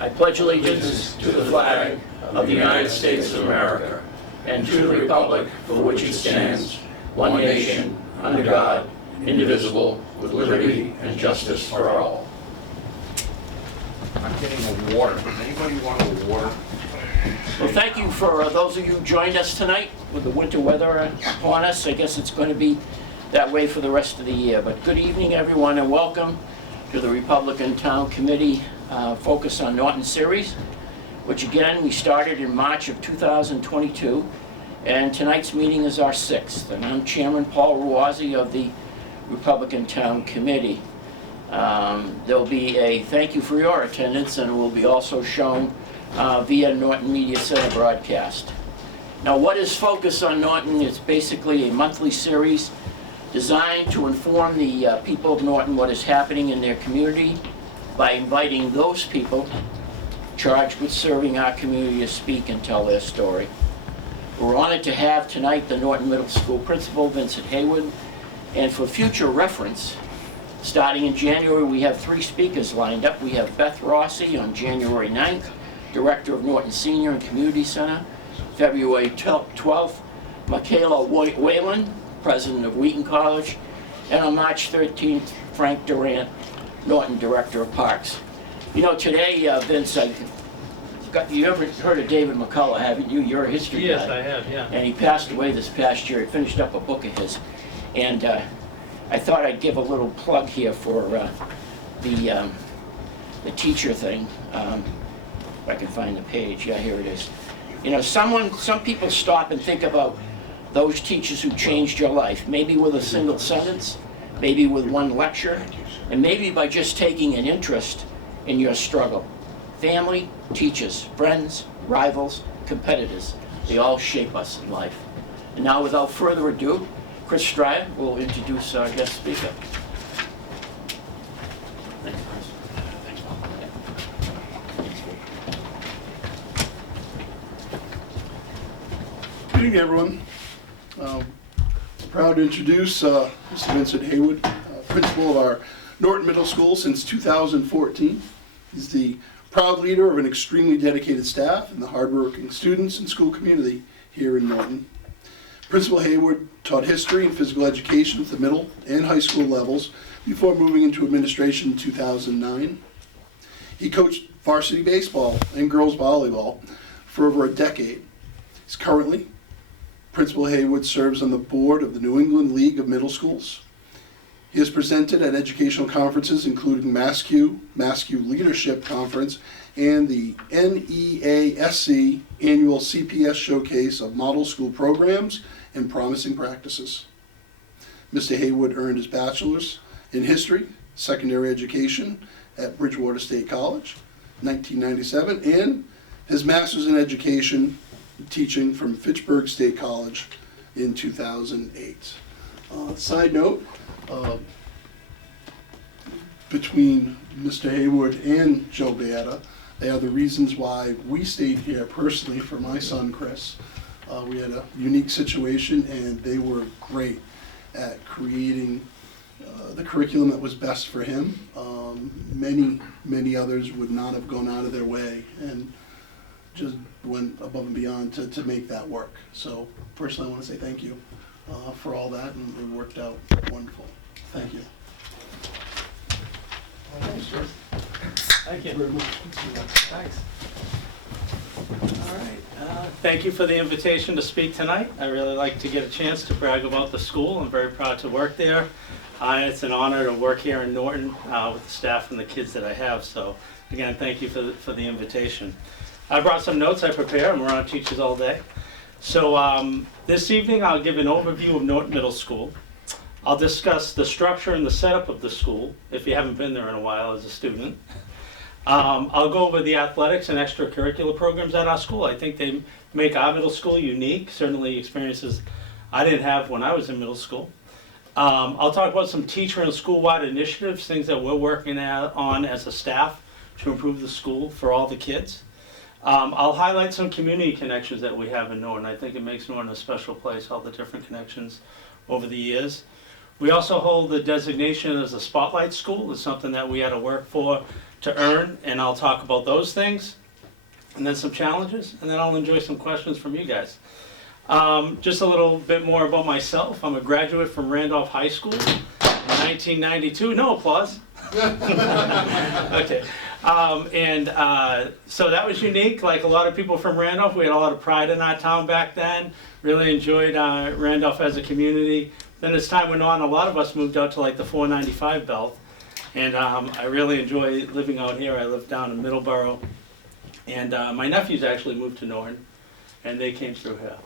I pledge allegiance to the flag of the United States of America and to the republic for which it stands, one nation, under God, indivisible, with liberty and justice for all. I'm getting a water. Does anybody want a water? Well, thank you for those of you who joined us tonight with the winter weather upon us. I guess it's going to be that way for the rest of the year. But good evening, everyone, and welcome to the Republican Town Committee Focus on Norton series, which again we started in March of 2022, and tonight's meeting is our 6th. And I'm Chairman Paul Ruazzi of the Republican Town Committee. There'll be a thank you for your attendance, and it will be also shown via Norton Media Center broadcast. Now, what is Focus on Norton? It's basically a monthly series designed to inform the people of Norton what is happening in their community by inviting those people charged with serving our community to speak and tell their story. We're honored to have tonight the Norton Middle School Principal Vincent Hayward, and for future reference, starting in January, we have 3 speakers lined up. We have Beth Rossi on January 9th, Director of Norton Senior and Community Center. February 12th, Michaela Whalen, President of Wheaton College. And on March 13th, Frank Durant, Norton Director of Parks. You know, today, Vince, you ever heard of David McCullough, haven't you? You're a history guy. Yes, I have, yeah. And he passed away this past year. He finished up a book of his. And I thought I'd give a little plug here for the teacher thing. If I can find the page. Yeah, here it is. You know, some people stop and think about those teachers who changed your life, maybe with a single sentence, maybe with one lecture, and maybe by just taking an interest in your struggle. Family, teachers, friends, rivals, competitors, they all shape us in life. And now, without further ado, Chris Stryer will introduce our guest speaker. Thanks, Chris. Thanks, Paul. Good evening, everyone. Proud to introduce Mr. Vincent Hayward, principal of our Norton Middle School since 2014. He's the proud leader of an extremely dedicated staff and the hardworking students and school community here in Norton. Principal Hayward taught history and physical education at the middle and high school levels before moving into administration in 2009. He coached varsity baseball and girls volleyball for over a decade. He's currently Principal Hayward serves on the board of the New England League of Middle Schools. He has presented at educational conferences including MassQ Leadership Conference, and the NEASC Annual CPS Showcase of Model School Programs and Promising Practices. Mr. Hayward earned his bachelor's in history, secondary education at Bridgewater State College, 1997, and his master's in education teaching from Fitchburg State College in 2008. Side note, between Mr. Hayward and Joe Beata, they are the reasons why we stayed here personally for my son Chris. We had a unique situation, and they were great at creating the curriculum that was best for him. Many others would not have gone out of their way and just went above and beyond to make that work. So personally, I want to say thank you for all that, and it worked out wonderful. Thank you. Thank you very much. Thanks. All right. Thank you for the invitation to speak tonight. I really like to get a chance to brag about the school. I'm very proud to work there. It's an honor to work here in Norton with the staff and the kids that I have. So again, thank you for the invitation. I brought some notes I prepared. I'm around teachers all day. So this evening I'll give an overview of Norton Middle School. I'll discuss the structure and the setup of the school, if you haven't been there in a while as a student. I'll go over the athletics and extracurricular programs at our school. I think they make our middle school unique, certainly experiences I didn't have when I was in middle school. I'll talk about some teacher and school-wide initiatives, things that we're working on as a staff to improve the school for all the kids. I'll highlight some community connections that we have in Norton. I think it makes Norton a special place, all the different connections over the years. We also hold the designation as a spotlight school. It's something that we had to work for to earn, and I'll talk about those things. And then some challenges, and then I'll enjoy some questions from you guys. Just a little bit more about myself. I'm a graduate from Randolph High School in 1992. No applause. Okay. So that was unique. Like a lot of people from Randolph, we had a lot of pride in our town back then. Really enjoyed Randolph as a community. Then as time went on, a lot of us moved out to like the 495 belt. And I really enjoy living out here. I live down in Middleborough. And my nephews actually moved to Norton, and they came through here.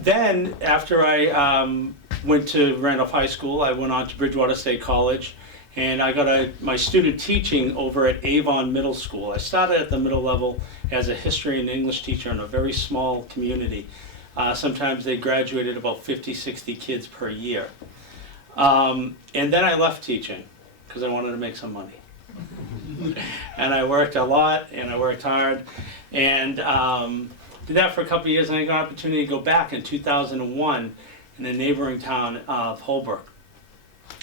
Then after I went to Randolph High School, I went on to Bridgewater State College, and I got my student teaching over at Avon Middle School. I started at the middle level as a history and English teacher in a very small community. Sometimes they graduated about 50, 60 kids per year. And then I left teaching because I wanted to make some money. And I worked a lot, and I worked hard, and did that for a couple of years, and I got an opportunity to go back in 2001 in the neighboring town of Holbrook.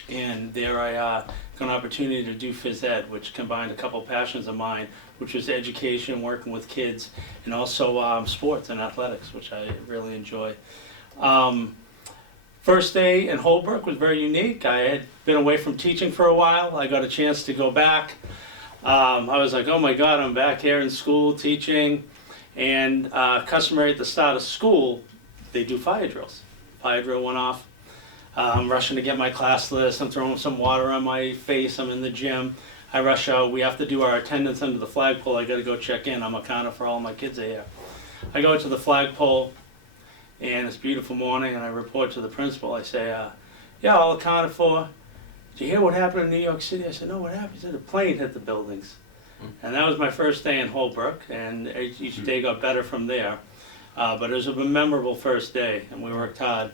And there I got an opportunity to do phys ed, which combined a couple of passions of mine, which was education, working with kids, and also sports and athletics, which I really enjoy. First day in Holbrook was very unique. I had been away from teaching for a while. I got a chance to go back. I was like, oh my God, I'm back here in school teaching. And customary at the start of school, they do fire drills. Fire drill went off. I'm rushing to get my class list. I'm throwing some water on my face. I'm in the gym. I rush out. We have to do our attendance under the flagpole. I got to go check in. I'm accounting for all my kids are here. I go to the flagpole, and it's a beautiful morning, and I report to the principal. I say, yeah, all accounted for. Did you hear what happened in New York City? I said, no, what happened? He said, a plane hit the buildings. And that was my first day in Holbrook, and each day got better from there. But it was a memorable first day, and we worked hard.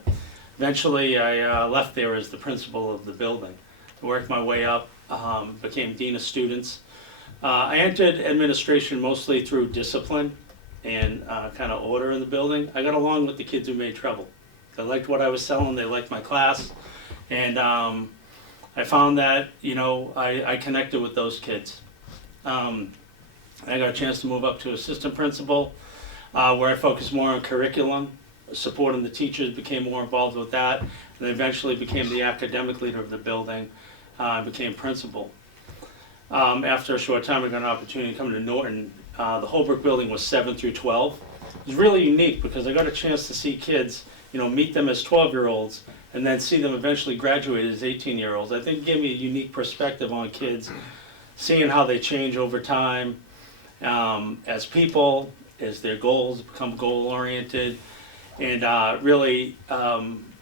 Eventually, I left there as the principal of the building. I worked my way up, became dean of students. I entered administration mostly through discipline and kind of order in the building. I got along with the kids who made trouble. They liked what I was selling, they liked my class, and I found that, I connected with those kids. I got a chance to move up to assistant principal, where I focused more on curriculum, supporting the teachers, became more involved with that, and eventually became the academic leader of the building, became principal. After a short time, I got an opportunity to come to Norton. The Holbrook building was 7 through 12. It was really unique because I got a chance to see kids, meet them as 12-year-olds, and then see them eventually graduate as 18-year-olds. I think it gave me a unique perspective on kids, seeing how they change over time as people, as their goals become goal-oriented, and really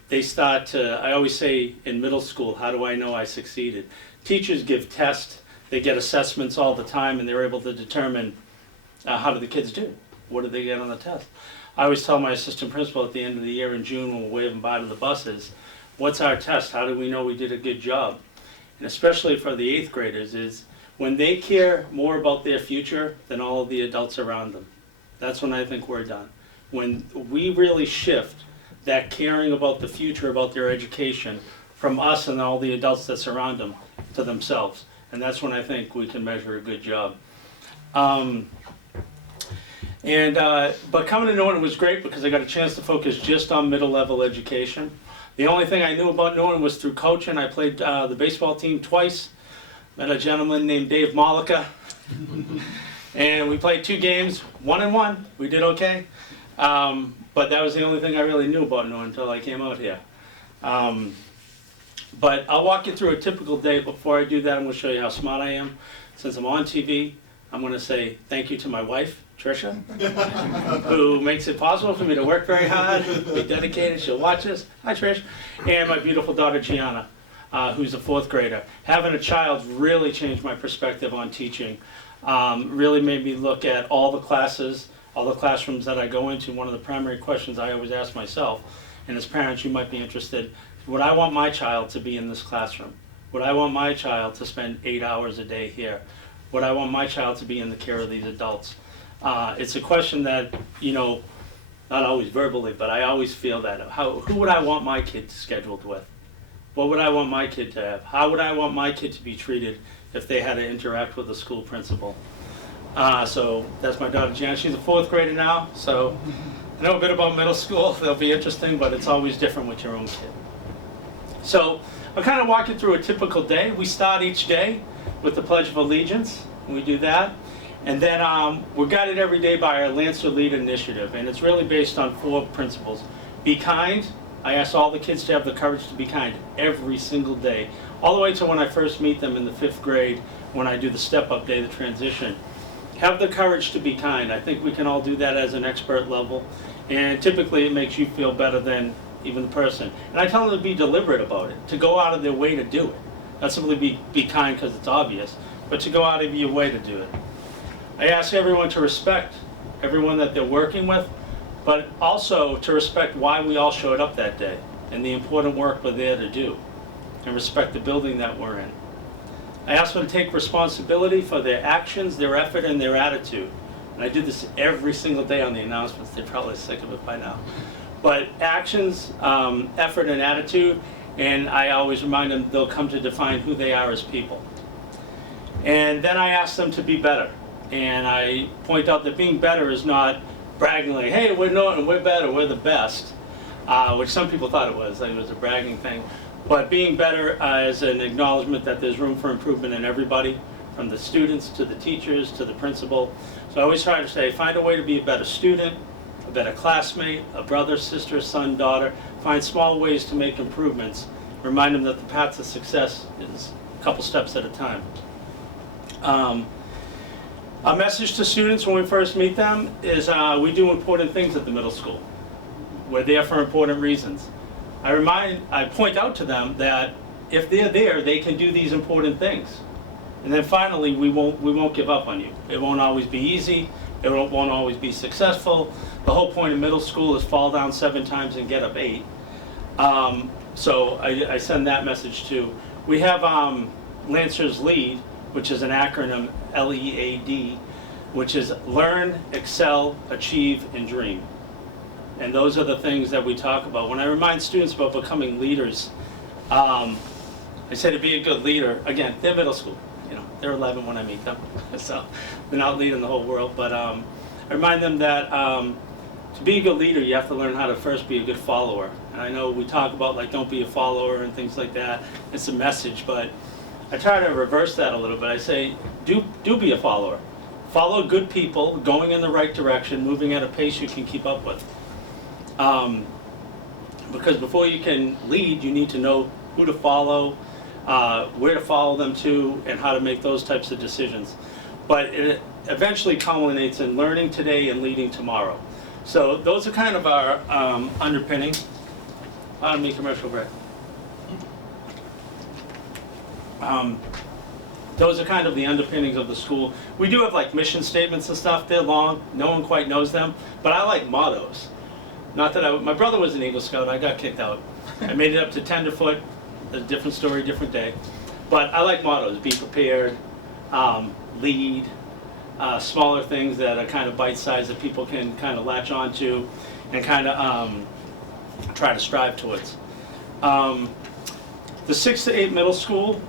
they start to, I always say in middle school, how do I know I succeeded? Teachers give tests, they get assessments all the time, and they're able to determine how do the kids do? What did they get on the test? I always tell my assistant principal at the end of the year in June when we're waving by to the buses, what's our test? How do we know we did a good job? And especially for the 8th graders is when they care more about their future than all of the adults around them. That's when I think we're done. When we really shift that caring about the future, about their education, from us and all the adults that surround them to themselves. And that's when I think we can measure a good job. But coming to Norton was great because I got a chance to focus just on middle level education. The only thing I knew about Norton was through coaching. I played the baseball team twice. Met a gentleman named Dave Mollica. And we played 2 games, 1-1. We did okay. But that was the only thing I really knew about Norton until I came out here. But I'll walk you through a typical day. Before I do that, I'm going to show you how smart I am. Since I'm on TV, I'm going to say thank you to my wife, Tricia, who makes it possible for me to work very hard, be dedicated. She'll watch this. Hi, Trish. And my beautiful daughter, Gianna, who's a 4th grader. Having a child really changed my perspective on teaching. Really made me look at all the classes, all the classrooms that I go into. One of the primary questions I always ask myself, and as parents you might be interested, would I want my child to be in this classroom? Would I want my child to spend 8 hours a day here? Would I want my child to be in the care of these adults? It's a question that, not always verbally, but I always feel that. Who would I want my kid scheduled with? What would I want my kid to have? How would I want my kid to be treated if they had to interact with the school principal? So that's my daughter Jan. She's a 4th grader now, so I know a bit about middle school. They'll be interesting, but it's always different with your own kid. So I'll kind of walk you through a typical day. We start each day with the Pledge of Allegiance. We do that. And then we're guided every day by our Lancer Lead Initiative, and it's really based on 4 principles. Be kind. I ask all the kids to have the courage to be kind every single day, all the way to when I first meet them in the 5th grade, when I do the step-up day, the transition. Have the courage to be kind. I think we can all do that as an expert level, and typically it makes you feel better than even the person. And I tell them to be deliberate about it, to go out of their way to do it. Not simply be kind because it's obvious, but to go out of your way to do it. I ask everyone to respect everyone that they're working with, but also to respect why we all showed up that day and the important work we're there to do, and respect the building that we're in. I ask them to take responsibility for their actions, their effort, and their attitude. And I do this every single day on the announcements. They're probably sick of it by now. But actions, effort, and attitude, and I always remind them they'll come to define who they are as people. And then I ask them to be better. And I point out that being better is not bragging like, hey, we're Norton, we're better, we're the best, which some people thought it was. Like it was a bragging thing. But being better is an acknowledgement that there's room for improvement in everybody, from the students to the teachers to the principal. So I always try to say, find a way to be a better student, a better classmate, a brother, sister, son, daughter. Find small ways to make improvements. Remind them that the path to success is a couple steps at a time. A message to students when we first meet them is we do important things at the middle school. We're there for important reasons. I point out to them that if they're there, they can do these important things. And then finally, we won't give up on you. It won't always be easy. It won't always be successful. The whole point of middle school is fall down 7 times and get up 8. So I send that message too. We have Lancer's Lead, which is an acronym, LEAD, which is Learn, Excel, Achieve, and Dream. And those are the things that we talk about. When I remind students about becoming leaders, I say to be a good leader, again, they're middle school. They're 11 when I meet them, so they're not leading the whole world. But I remind them that to be a good leader, you have to learn how to first be a good follower. And I know we talk about like don't be a follower and things like that. It's a message, but I try to reverse that a little bit. I say do be a follower. Follow good people, going in the right direction, moving at a pace you can keep up with. Because before you can lead, you need to know who to follow, where to follow them to, and how to make those types of decisions. But it eventually culminates in learning today and leading tomorrow. So those are kind of our underpinnings. Pardon me, commercial break. Those are kind of the underpinnings of the school. We do have like mission statements and stuff. They're long. No one quite knows them. But I like mottos. Not that my brother was an Eagle Scout. I got kicked out. I made it up to tenderfoot. A different story, different day. But I like mottos. Be prepared, lead, smaller things that are kind of bite-sized that people can kind of latch onto and kind of try to strive towards. The 6 to 8 middle school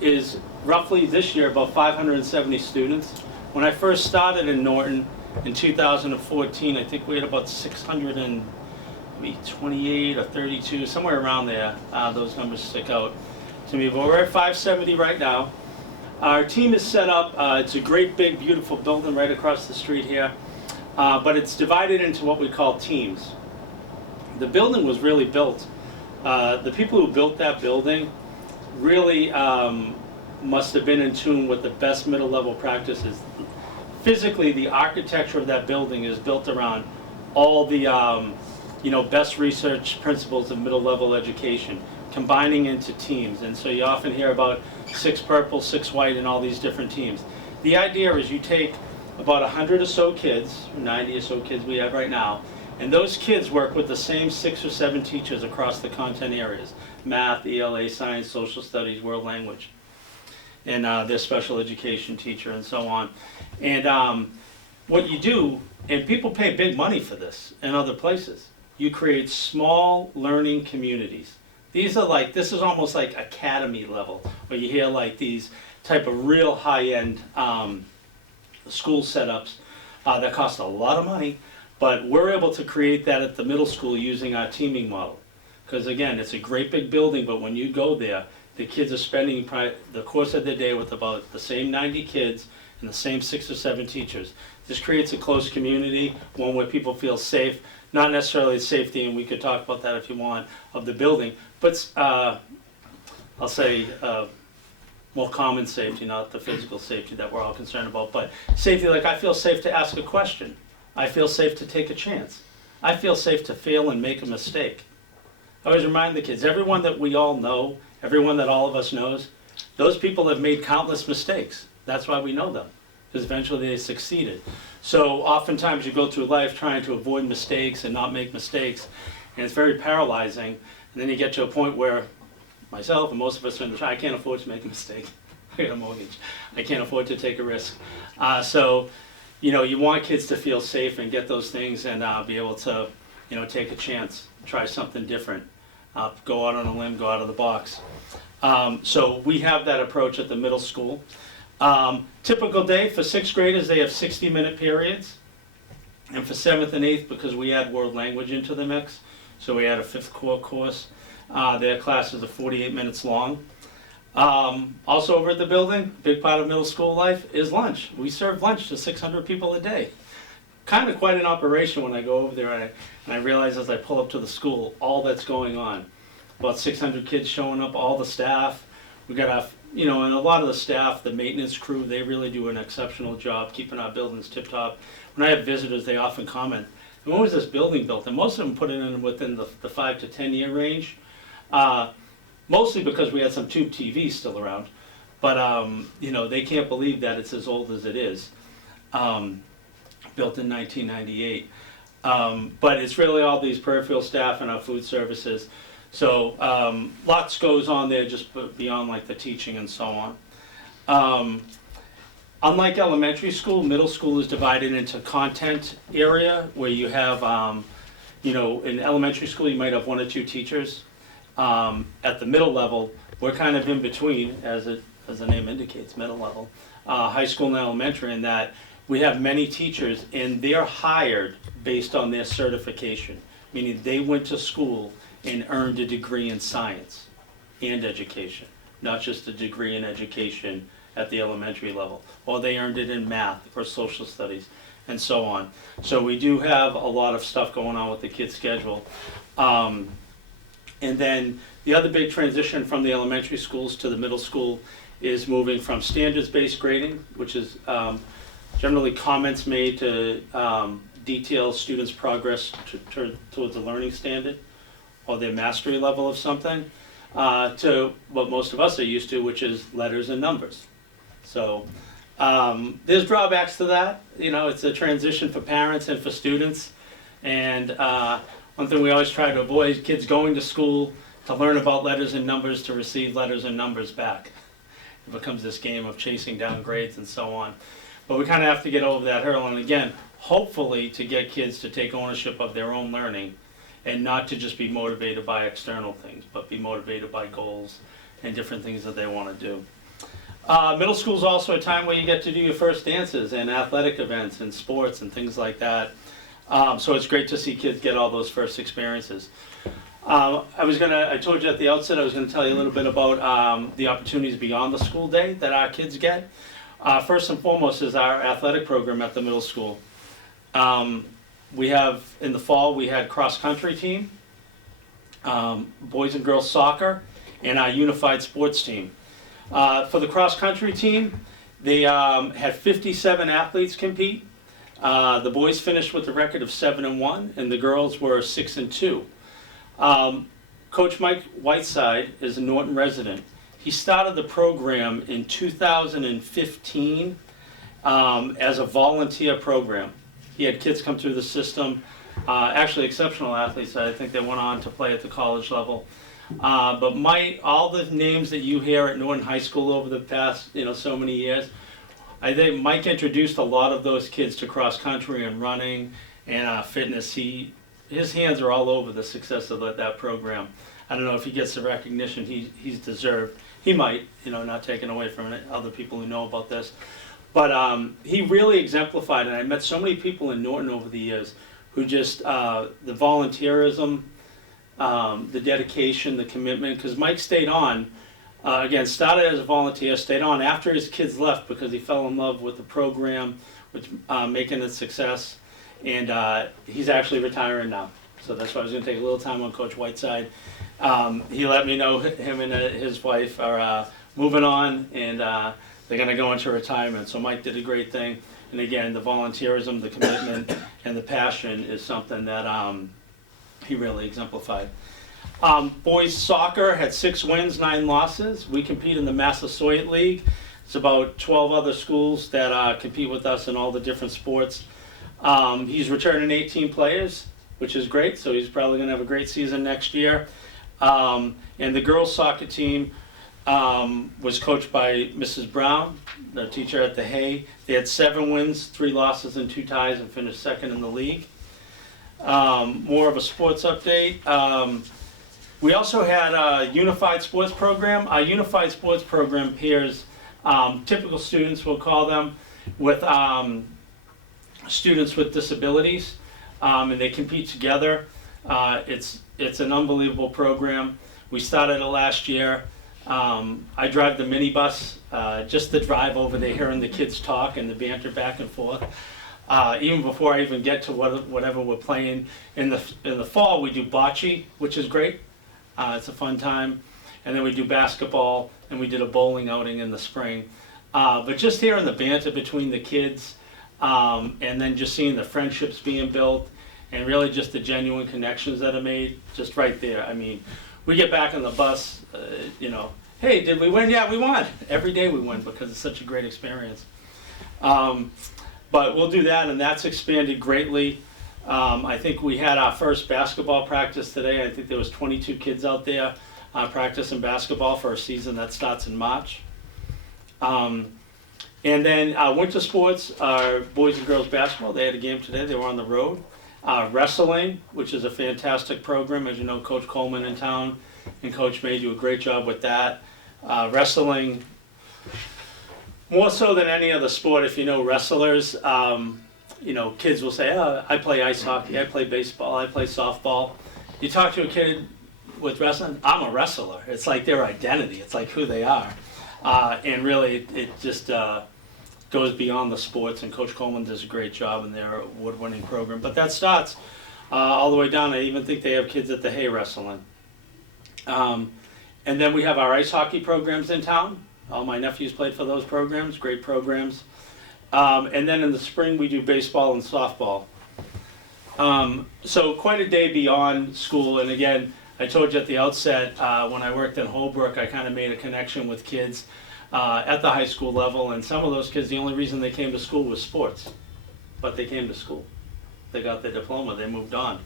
is roughly this year about 570 students. When I first started in Norton in 2014, I think we had about 628 or 32, somewhere around there. Those numbers stick out to me. But we're at 570 right now. Our team is set up. It's a great, big, beautiful building right across the street here. But it's divided into what we call teams. The building was really built. The people who built that building really must have been in tune with the best middle level practices. Physically, the architecture of that building is built around all the best research principles of middle level education, combining into teams. And so you often hear about 6 purple, 6 white, and all these different teams. The idea is you take about 100 or so kids, 90 or so kids we have right now, and those kids work with the same 6 or 7 teachers across the content areas: math, ELA, science, social studies, world language, and their special education teacher and so on. And what you do And people pay big money for this in other places. You create small learning communities. This is almost like academy level, where you hear like these type of real high-end school setups that cost a lot of money, but we're able to create that at the middle school using our teaming model. Because again, it's a great big building, but when you go there, the kids are spending the course of their day with about the same 90 kids and the same 6 or 7 teachers. This creates a close community, one where people feel safe, not necessarily safety, and we could talk about that if you want, of the building, but I'll say more common safety, not the physical safety that we're all concerned about, but safety like I feel safe to ask a question. I feel safe to take a chance. I feel safe to fail and make a mistake. I always remind the kids, everyone that we all know, everyone that all of us knows, those people have made countless mistakes. That's why we know them, because eventually they succeeded. So oftentimes you go through life trying to avoid mistakes and not make mistakes, and it's very paralyzing. And then you get to a point where myself and most of us are in the try, I can't afford to make a mistake. I got a mortgage. I can't afford to take a risk. So, you want kids to feel safe and get those things and be able to, take a chance, try something different, go out on a limb, go out of the box. So we have that approach at the middle school. Typical day for 6th graders, they have 60-minute periods. And for 7th and 8th, because we add world language into the mix, so we add a 5th core course, their classes are 48 minutes long. Also over at the building, big part of middle school life is lunch. We serve lunch to 600 people a day. Kind of quite an operation when I go over there and I realize as I pull up to the school, all that's going on. About 600 kids showing up, all the staff. We got and a lot of the staff, the maintenance crew, they really do an exceptional job keeping our buildings tip-top. When I have visitors, they often comment, when was this building built? And most of them put it in within the 5 to 10 year range. Mostly because we had some tube TVs still around. But, they can't believe that it's as old as it is. Built in 1998. But it's really all these peripheral staff and our food services. So lots goes on there just beyond like the teaching and so on. Unlike elementary school, middle school is divided into content area where you have, in elementary school you might have 1 or 2 teachers. At the middle level, we're kind of in between, as the name indicates, middle level, high school and elementary, in that we have many teachers and they're hired based on their certification, meaning they went to school and earned a degree in science and education, not just a degree in education at the elementary level, or they earned it in math or social studies and so on. So we do have a lot of stuff going on with the kids' schedule. And then the other big transition from the elementary schools to the middle school is moving from standards-based grading, which is generally comments made to detail students' progress towards a learning standard or their mastery level of something, to what most of us are used to, which is letters and numbers. So there's drawbacks to that. It's a transition for parents and for students. And one thing we always try to avoid, kids going to school to learn about letters and numbers to receive letters and numbers back. It becomes this game of chasing down grades and so on. But we kind of have to get over that hurdle, and again, hopefully to get kids to take ownership of their own learning and not to just be motivated by external things, but be motivated by goals and different things that they want to do. Middle school is also a time where you get to do your first dances and athletic events and sports and things like that. So it's great to see kids get all those first experiences. I told you at the outset I was going to tell you a little bit about the opportunities beyond the school day that our kids get. First and foremost is our athletic program at the middle school. We have, in the fall, we had cross-country team, boys and girls soccer, and our unified sports team. For the cross-country team, they had 57 athletes compete. The boys finished with a record of 7-1, and the girls were 6-2. Coach Mike Whiteside is a Norton resident. He started the program in 2015 as a volunteer program. He had kids come through the system, actually exceptional athletes. I think they went on to play at the college level. But all the names that you hear at Norton High School over the past so many years, I think Mike introduced a lot of those kids to cross country and running and fitness. His hands are all over the success of that program. I don't know if he gets the recognition he's deserved. He might, not taken away from other people who know about this. But he really exemplified, and I met so many people in Norton over the years who just, the volunteerism, the dedication, the commitment, because Mike stayed on, again, started as a volunteer, stayed on after his kids left because he fell in love with the program, with making it success, and he's actually retiring now. So that's why I was going to take a little time on Coach Whiteside. He let me know him and his wife are moving on, and they're going to go into retirement. So Mike did a great thing. And again, the volunteerism, the commitment, and the passion is something that he really exemplified. Boys soccer had 6 wins, 9 losses. We compete in the Massasoit League. It's about 12 other schools that compete with us in all the different sports. He's returning 18 players, which is great, so he's probably going to have a great season next year. And the girls soccer team was coached by Mrs. Brown, the teacher at the Hay. They had 7 wins, 3 losses, and 2 ties, and finished 2nd in the league. More of a sports update. We also had a unified sports program. Our unified sports program pairs typical students, we'll call them, with students with disabilities, and they compete together. It's an unbelievable program. We started it last year. I drive the minibus, just the drive over there, hearing the kids talk and the banter back and forth. Even before I even get to whatever we're playing. In the fall, we do bocce, which is great. It's a fun time. And then we do basketball, and we did a bowling outing in the spring. But just hearing the banter between the kids, and then just seeing the friendships being built, and really just the genuine connections that are made, just right there. I mean, we get back on the bus, hey, did we win? Yeah, we won. Every day we win because it's such a great experience. But we'll do that, and that's expanded greatly. I think we had our first basketball practice today. I think there was 22 kids out there practicing basketball for a season that starts in March. And then winter sports, our boys and girls basketball, they had a game today. They were on the road. Wrestling, which is a fantastic program. As you know, Coach Coleman in town and Coach May do a great job with that. Wrestling, more so than any other sport, if you know wrestlers, kids will say, oh, I play ice hockey, I play baseball, I play softball. You talk to a kid with wrestling, I'm a wrestler. It's like their identity. It's like who they are. And really, it just goes beyond the sports, and Coach Coleman does a great job in their award-winning program. But that starts all the way down. I even think they have kids at the Hay wrestling. And then we have our ice hockey programs in town. All my nephews played for those programs, great programs. And then in the spring we do baseball and softball. So quite a day beyond school. And again, I told you at the outset, when I worked in Holbrook, I kind of made a connection with kids at the high school level. And some of those kids, the only reason they came to school was sports. But they came to school. They got their diploma, they moved on.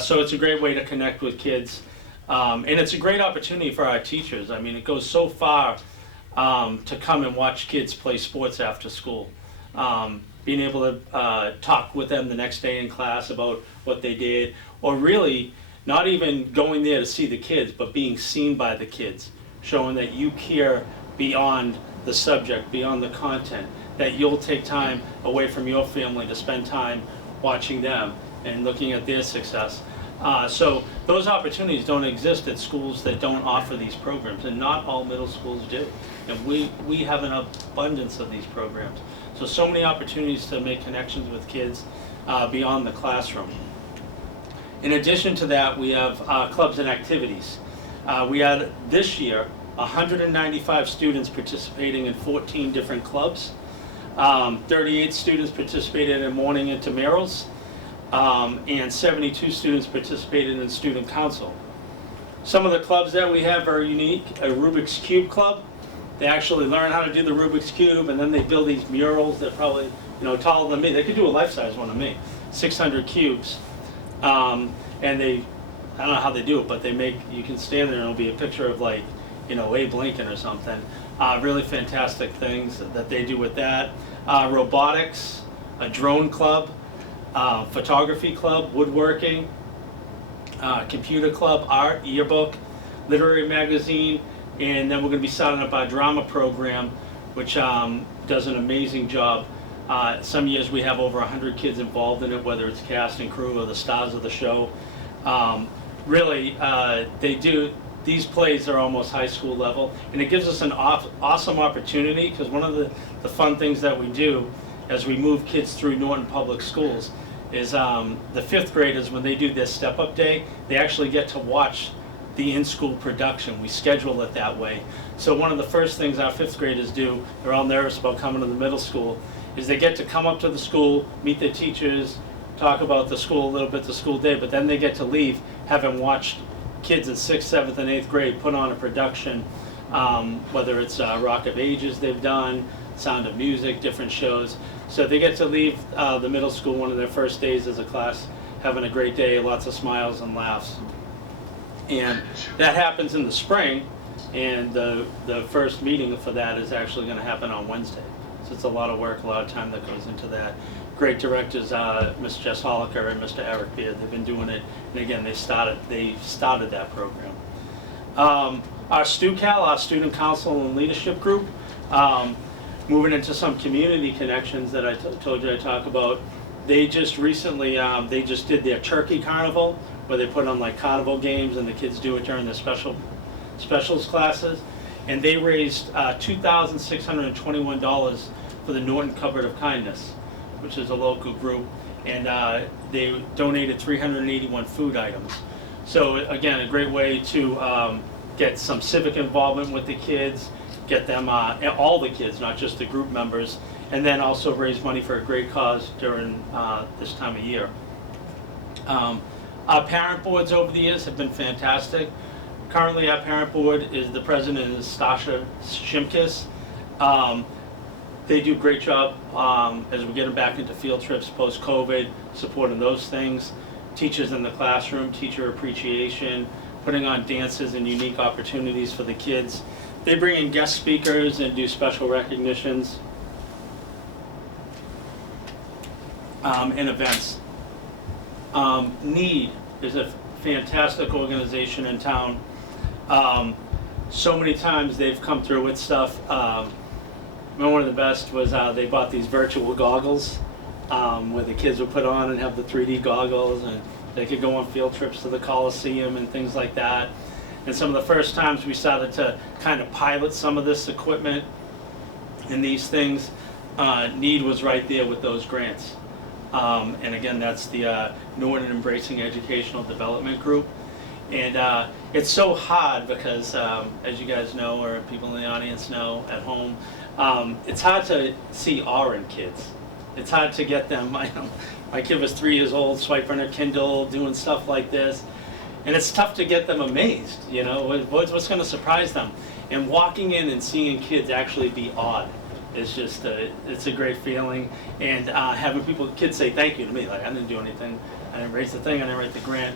So it's a great way to connect with kids. And it's a great opportunity for our teachers. I mean, it goes so far to come and watch kids play sports after school. Being able to talk with them the next day in class about what they did, or really not even going there to see the kids, but being seen by the kids, showing that you care beyond the subject, beyond the content, that you'll take time away from your family to spend time watching them and looking at their success. So those opportunities don't exist at schools that don't offer these programs, and not all middle schools do. And we have an abundance of these programs. So many opportunities to make connections with kids beyond the classroom. In addition to that, we have clubs and activities. We had this year 195 students participating in 14 different clubs. 38 students participated in morning intramurals. And 72 students participated in student council. Some of the clubs that we have are unique. A Rubik's Cube club. They actually learn how to do the Rubik's Cube, and then they build these murals that probably, taller than me. They could do a life-size one of me, 600 cubes. And I don't know how they do it, but you can stand there and it'll be a picture of like Abe Lincoln or something. Really fantastic things that they do with that. Robotics, a drone club, photography club, woodworking, computer club, art, yearbook, literary magazine, and then we're going to be starting up our drama program, which does an amazing job. Some years we have over 100 kids involved in it, whether it's cast and crew or the stars of the show. Really, these plays are almost high school level, and it gives us an awesome opportunity, because one of the fun things that we do as we move kids through Norton Public Schools is the fifth graders, when they do their step-up day, they actually get to watch the in-school production. We schedule it that way. So one of the first things our fifth graders do, they're all nervous about coming to the middle school, is they get to come up to the school, meet their teachers, talk about the school a little bit, the school day, but then they get to leave having watched kids in 6th, 7th, and 8th grade put on a production, whether it's Rock of Ages they've done, Sound of Music, different shows. So they get to leave the middle school one of their first days as a class, having a great day, lots of smiles and laughs. And that happens in the spring, and the first meeting for that is actually going to happen on Wednesday. So it's a lot of work, a lot of time that goes into that. Great directors, Ms. Jess Holliker and Mr. Eric Beard. They've been doing it, and again, they started that program. Our StuCal, our Student Council and Leadership Group, moving into some community connections that I told you I'd talk about. They just recently, they just did their Turkey Carnival, where they put on like carnival games, and the kids do it during their specials classes. And they raised $2,621 for the Norton Cupboard of Kindness, which is a local group, and they donated 381 food items. So again, a great way to get some civic involvement with the kids, get them, all the kids, not just the group members, and then also raise money for a great cause during this time of year. Our parent boards over the years have been fantastic. Currently, our parent board is, the president is Stasha Shimkis. They do a great job as we get them back into field trips post-COVID, supporting those things. Teachers in the classroom, teacher appreciation, putting on dances and unique opportunities for the kids. They bring in guest speakers and do special recognitions and events. NEED is a fantastic organization in town. So many times they've come through with stuff. One of the best was they bought these virtual goggles where the kids would put on and have the 3D goggles, and they could go on field trips to the Coliseum and things like that. And some of the first times we started to kind of pilot some of this equipment and these things, NEED was right there with those grants. And again, that's the Norton Embracing Educational Development Group. And it's so hard because, as you guys know, or people in the audience know at home, it's hard to see awe in kids. It's hard to get them. My kid was 3 years old, swiping her Kindle, doing stuff like this. And it's tough to get them amazed, what's going to surprise them. And walking in and seeing kids actually be awed is just, it's a great feeling. And having kids say thank you to me, like, I didn't do anything, I didn't raise the thing, I didn't write the grant.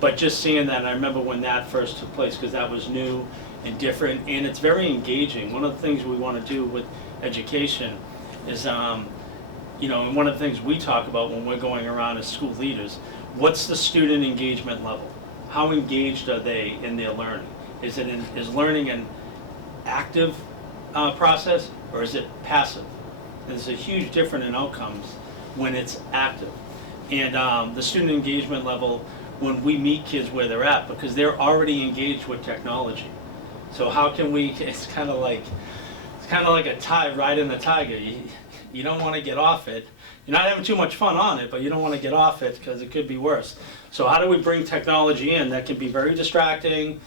But just seeing that, I remember when that first took place, because that was new and different, and it's very engaging. One of the things we want to do with education is, and one of the things we talk about when we're going around as school leaders, what's the student engagement level? How engaged are they in their learning? Is learning an active process, or is it passive? There's a huge difference in outcomes when it's active. And the student engagement level, when we meet kids where they're at, because they're already engaged with technology. So how can we, it's kind of like a riding the tiger. You don't want to get off it. You're not having too much fun on it, but you don't want to get off it because it could be worse. So how do we bring technology in that can be very distracting,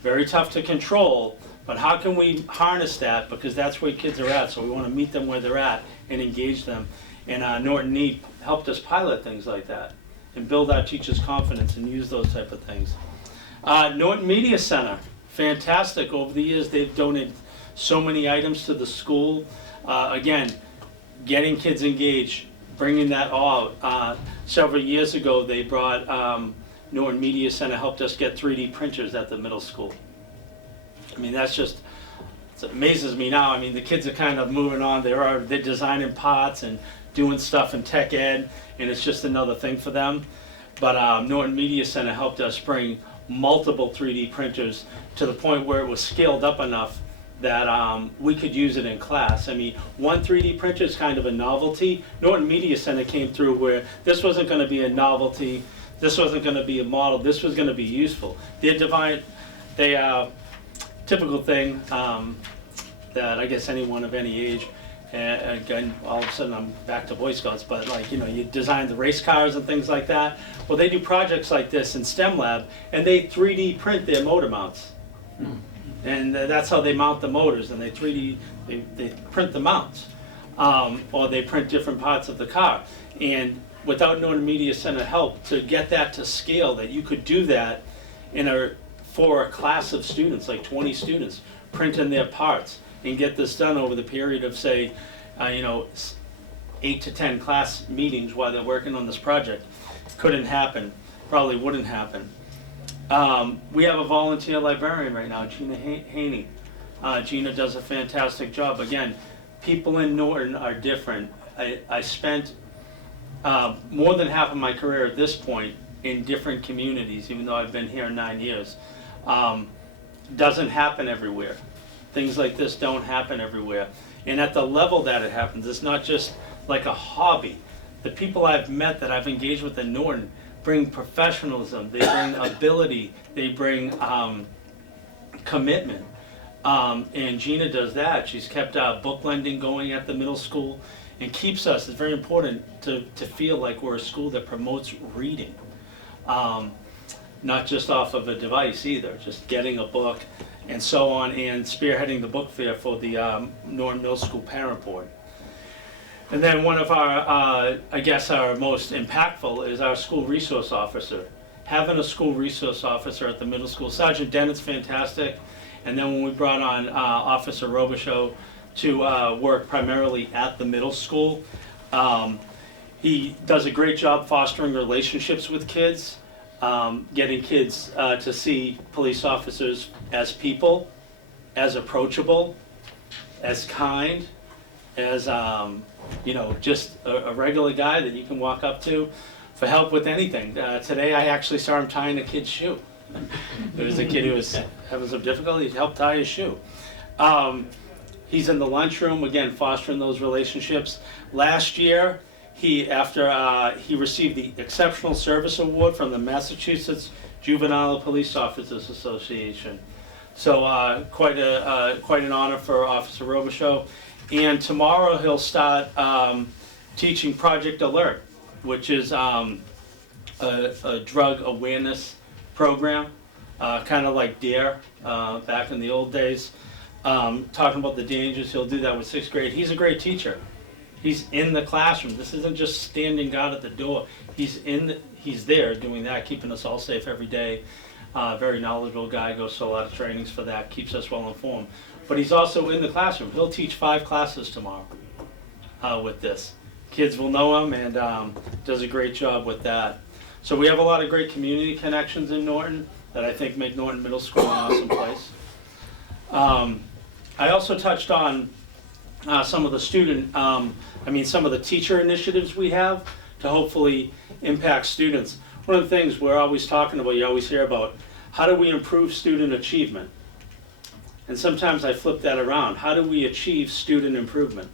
very tough to control, but how can we harness that, because that's where kids are at, so we want to meet them where they're at and engage them. And Norton NEED helped us pilot things like that and build our teachers' confidence and use those type of things. Norton Media Center, fantastic. Over the years, they've donated so many items to the school. Again, getting kids engaged, bringing that all out. Several years ago, they brought, Norton Media Center helped us get 3D printers at the middle school. I mean, it amazes me now. I mean, the kids are kind of moving on. They're designing pots and doing stuff in tech ed, and it's just another thing for them. But Norton Media Center helped us bring multiple 3D printers to the point where it was scaled up enough that we could use it in class. I mean, one 3D printer is kind of a novelty. Norton Media Center came through where this wasn't going to be a novelty, this wasn't going to be a model, this was going to be useful. Typical thing that I guess anyone of any age, and again, all of a sudden I'm back to Boy Scouts, but like, you know, you design the race cars and things like that. Well, they do projects like this in STEM Lab, and they 3D print their motor mounts. And that's how they mount the motors, and they print the mounts. Or they print different parts of the car. And without Norton Media Center help to get that to scale, that you could do that for a class of students, like 20 students, printing their parts, and get this done over the period of, say, 8 to 10 class meetings while they're working on this project. Couldn't happen, probably wouldn't happen. We have a volunteer librarian right now, Gina Haney. Gina does a fantastic job. Again, people in Norton are different. I spent more than half of my career at this point in different communities, even though I've been here 9 years. Doesn't happen everywhere. Things like this don't happen everywhere. And at the level that it happens, it's not just like a hobby. The people I've met that I've engaged with in Norton bring professionalism, they bring ability, they bring commitment. And Gina does that. She's kept book lending going at the middle school and keeps us, it's very important to feel like we're a school that promotes reading. Not just off of a device either, just getting a book and so on, and spearheading the book fair for the Norton Middle School Parent Board. And then one of our, I guess our most impactful is our school resource officer. Having a school resource officer at the middle school, Sergeant Dennett's fantastic. And then when we brought on Officer Robichaud to work primarily at the middle school, he does a great job fostering relationships with kids, getting kids to see police officers as people, as approachable, as kind, as just a regular guy that you can walk up to for help with anything. Today I actually saw him tying a kid's shoe. There was a kid who was having some difficulty, he helped tie his shoe. He's in the lunchroom, again, fostering those relationships. Last year, he received the Exceptional Service Award from the Massachusetts Juvenile Police Officers Association. So quite an honor for Officer Robichaud. And tomorrow he'll start teaching Project Alert, which is a drug awareness program, kind of like DARE back in the old days. Talking about the dangers, he'll do that with 6th grade. He's a great teacher. He's in the classroom. This isn't just standing guard at the door. He's there doing that, keeping us all safe every day. Very knowledgeable guy, goes to a lot of trainings for that, keeps us well informed. But he's also in the classroom. He'll teach 5 classes tomorrow with this. Kids will know him, and does a great job with that. So we have a lot of great community connections in Norton that I think make Norton Middle School an awesome place. I also touched on some of the some of the teacher initiatives we have to hopefully impact students. One of the things we're always talking about, you always hear about, how do we improve student achievement? And sometimes I flip that around. How do we achieve student improvement?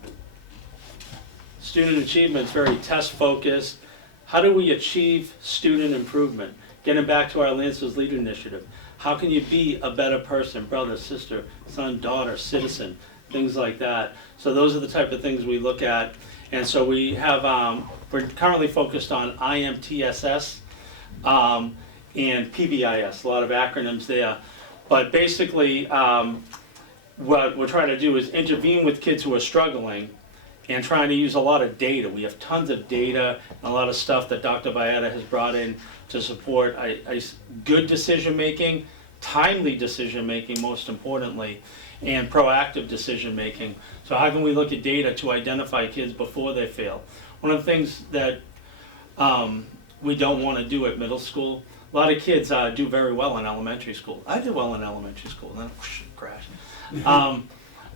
Student achievement is very test focused. How do we achieve student improvement? Getting back to our Lancers Leader Initiative. How can you be a better person, brother, sister, son, daughter, citizen, things like that. So those are the type of things we look at. And so we have, we're currently focused on IMTSS and PBIS, a lot of acronyms there. But basically, what we're trying to do is intervene with kids who are struggling and trying to use a lot of data. We have tons of data and a lot of stuff that Dr. Valletta has brought in to support good decision making, timely decision making most importantly, and proactive decision making. So how can we look at data to identify kids before they fail? One of the things that we don't want to do at middle school, A lot of kids do very well in elementary school. I did well in elementary school, and then whoosh, crash.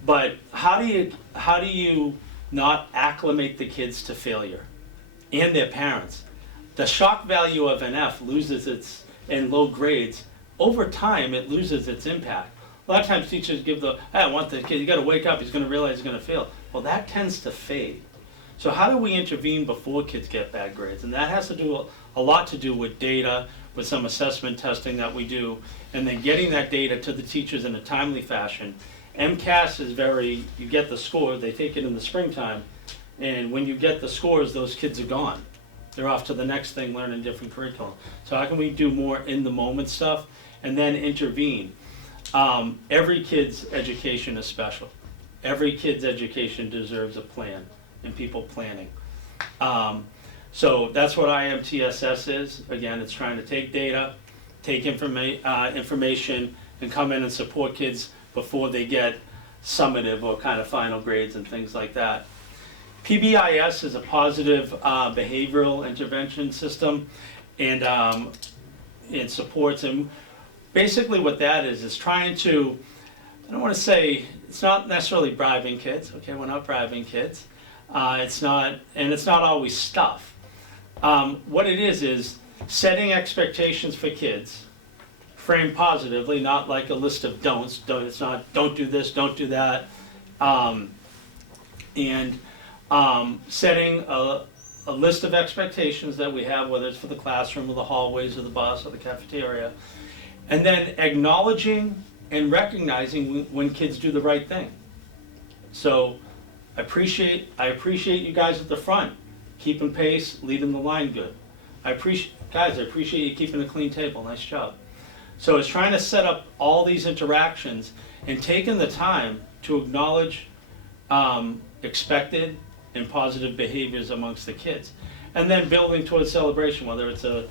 But how do you not acclimate the kids to failure and their parents? The shock value of an F loses its, in low grades, over time it loses its impact. A lot of times teachers give the, hey, I want the kid, you gotta wake up, he's gonna realize he's gonna fail. Well, that tends to fade. So how do we intervene before kids get bad grades? And that has to do a lot to do with data, with some assessment testing that we do, and then getting that data to the teachers in a timely fashion. MCAS is very, you get the score, they take it in the springtime, and when you get the scores, those kids are gone. They're off to the next thing, learning different curriculum. So how can we do more in the moment stuff and then intervene? Every kid's education is special. Every kid's education deserves a plan and people planning. So that's what IMTSS is. Again, it's trying to take data, take information, and come in and support kids before they get summative or kind of final grades and things like that. PBIS is a positive behavioral intervention system, and it supports, and basically what that is trying to, I don't want to say, it's not necessarily bribing kids, okay, we're not bribing kids. It's not always stuff. What it is setting expectations for kids, framed positively, not like a list of don'ts. It's not, don't do this, don't do that. Setting a list of expectations that we have, whether it's for the classroom or the hallways or the bus or the cafeteria, and then acknowledging and recognizing when kids do the right thing. So I appreciate you guys at the front, keeping pace, leading the line good. I appreciate you keeping a clean table, nice job. So it's trying to set up all these interactions and taking the time to acknowledge expected and positive behaviors amongst the kids. And then building towards celebration, whether it's a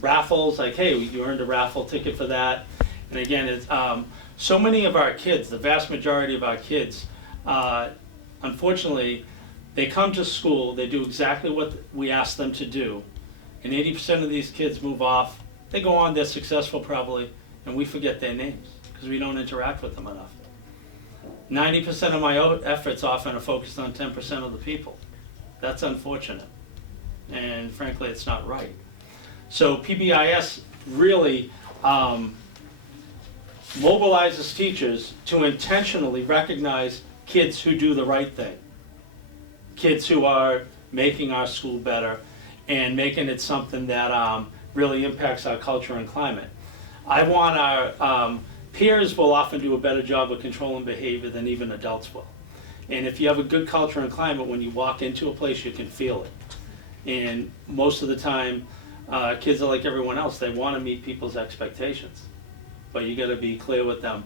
raffles, like, hey, you earned a raffle ticket for that. And again, it's, so many of our kids, the vast majority of our kids, unfortunately, they come to school, they do exactly what we ask them to do, and 80% of these kids move off. They go on, they're successful probably, and we forget their names because we don't interact with them enough. 90% of my efforts often are focused on 10% of the people. That's unfortunate, and frankly, it's not right. So PBIS really mobilizes teachers to intentionally recognize kids who do the right thing, kids who are making our school better and making it something that really impacts our culture and climate. I want our peers will often do a better job of controlling behavior than even adults will. And if you have a good culture and climate, when you walk into a place, you can feel it. And most of the time, kids are like everyone else. They want to meet people's expectations. But you got to be clear with them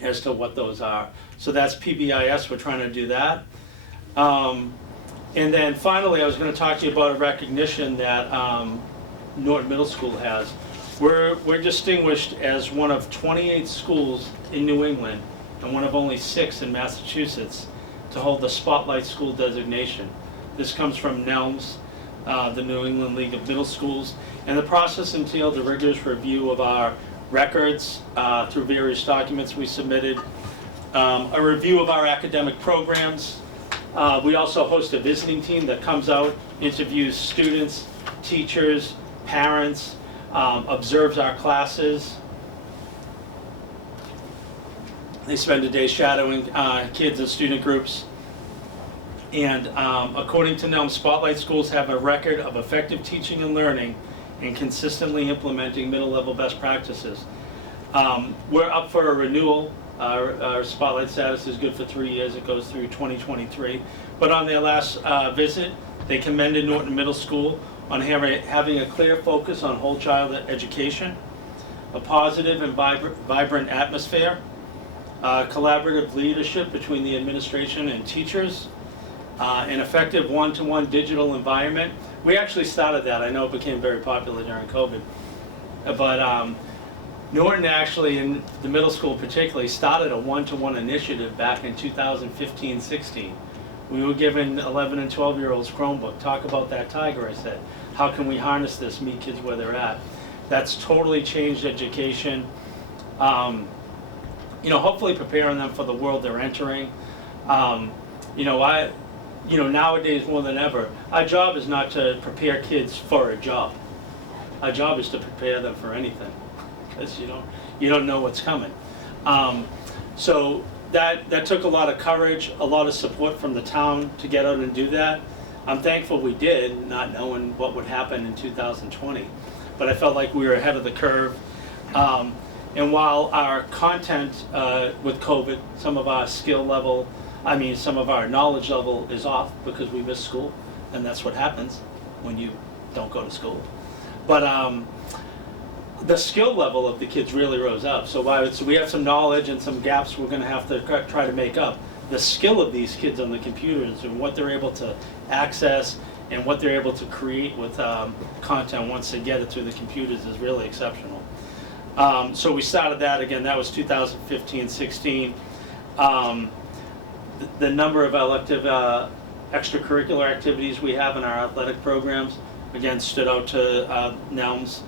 as to what those are. So that's PBIS, we're trying to do that. And then finally, I was going to talk to you about a recognition that Norton Middle School has. We're distinguished as one of 28 schools in New England and one of only 6 in Massachusetts to hold the Spotlight School designation. This comes from NELMS, the New England League of Middle Schools, and the process entailed a rigorous review of our records through various documents we submitted, a review of our academic programs. We also host a visiting team that comes out, interviews students, teachers, parents, observes our classes. They spend a day shadowing kids and student groups. And according to NELM, Spotlight schools have a record of effective teaching and learning and consistently implementing middle-level best practices. We're up for a renewal. Our Spotlight status is good for 3 years. It goes through 2023. But on their last visit, they commended Norton Middle School on having a clear focus on whole child education, a positive and vibrant atmosphere, collaborative leadership between the administration and teachers, an effective one-to-one digital environment. We actually started that. I know it became very popular during COVID. But Norton actually, in the middle school particularly, started a one-to-one initiative back in 2015-16, We were giving 11 and 12-year-olds Chromebook. Talk about that tiger, I said. How can we harness this, meet kids where they're at? That's totally changed education. Hopefully preparing them for the world they're entering. Nowadays more than ever, our job is not to prepare kids for a job. Our job is to prepare them for anything, because you don't know what's coming. So that took a lot of courage, a lot of support from the town to get out and do that. I'm thankful we did, not knowing what would happen in 2020. But I felt like we were ahead of the curve. And while our content with COVID, some of our some of our knowledge level is off because we missed school, and that's what happens when you don't go to school. But the skill level of the kids really rose up. So we have some knowledge and some gaps we're going to have to try to make up. The skill of these kids on the computers and what they're able to access and what they're able to create with content once they get it through the computers is really exceptional. So we started that again. That was 2015-16. The number of elective extracurricular activities we have in our athletic programs, again, stood out to NELMS.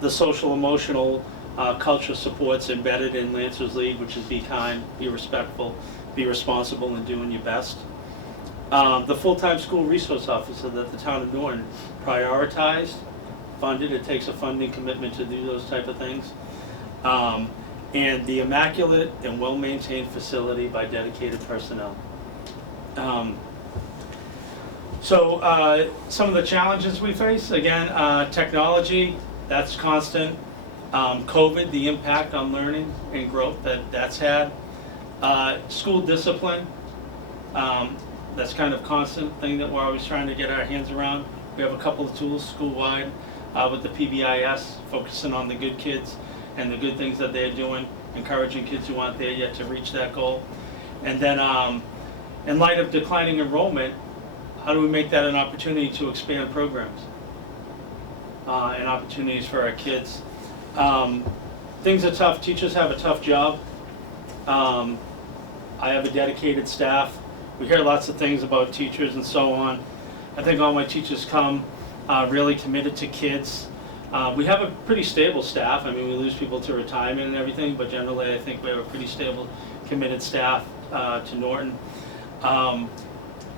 The social emotional culture supports embedded in Lancers League, which is be kind, be respectful, be responsible, and doing your best. The full-time school resource officer that the town of Norton prioritized, funded. It takes a funding commitment to do those type of things. And the immaculate and well-maintained facility by dedicated personnel. Some of the challenges we face, again, technology, that's constant. COVID, the impact on learning and growth that's had. School discipline, that's kind of constant thing that we're always trying to get our hands around. We have a couple of tools school-wide with the PBIS, focusing on the good kids and the good things that they're doing, encouraging kids who aren't there yet to reach that goal. And then in light of declining enrollment, how do we make that an opportunity to expand programs and opportunities for our kids? Things are tough. Teachers have a tough job. I have a dedicated staff. We hear lots of things about teachers and so on. I think all my teachers come really committed to kids. We have a pretty stable staff. I mean, we lose people to retirement and everything, but generally I think we have a pretty stable, committed staff to Norton.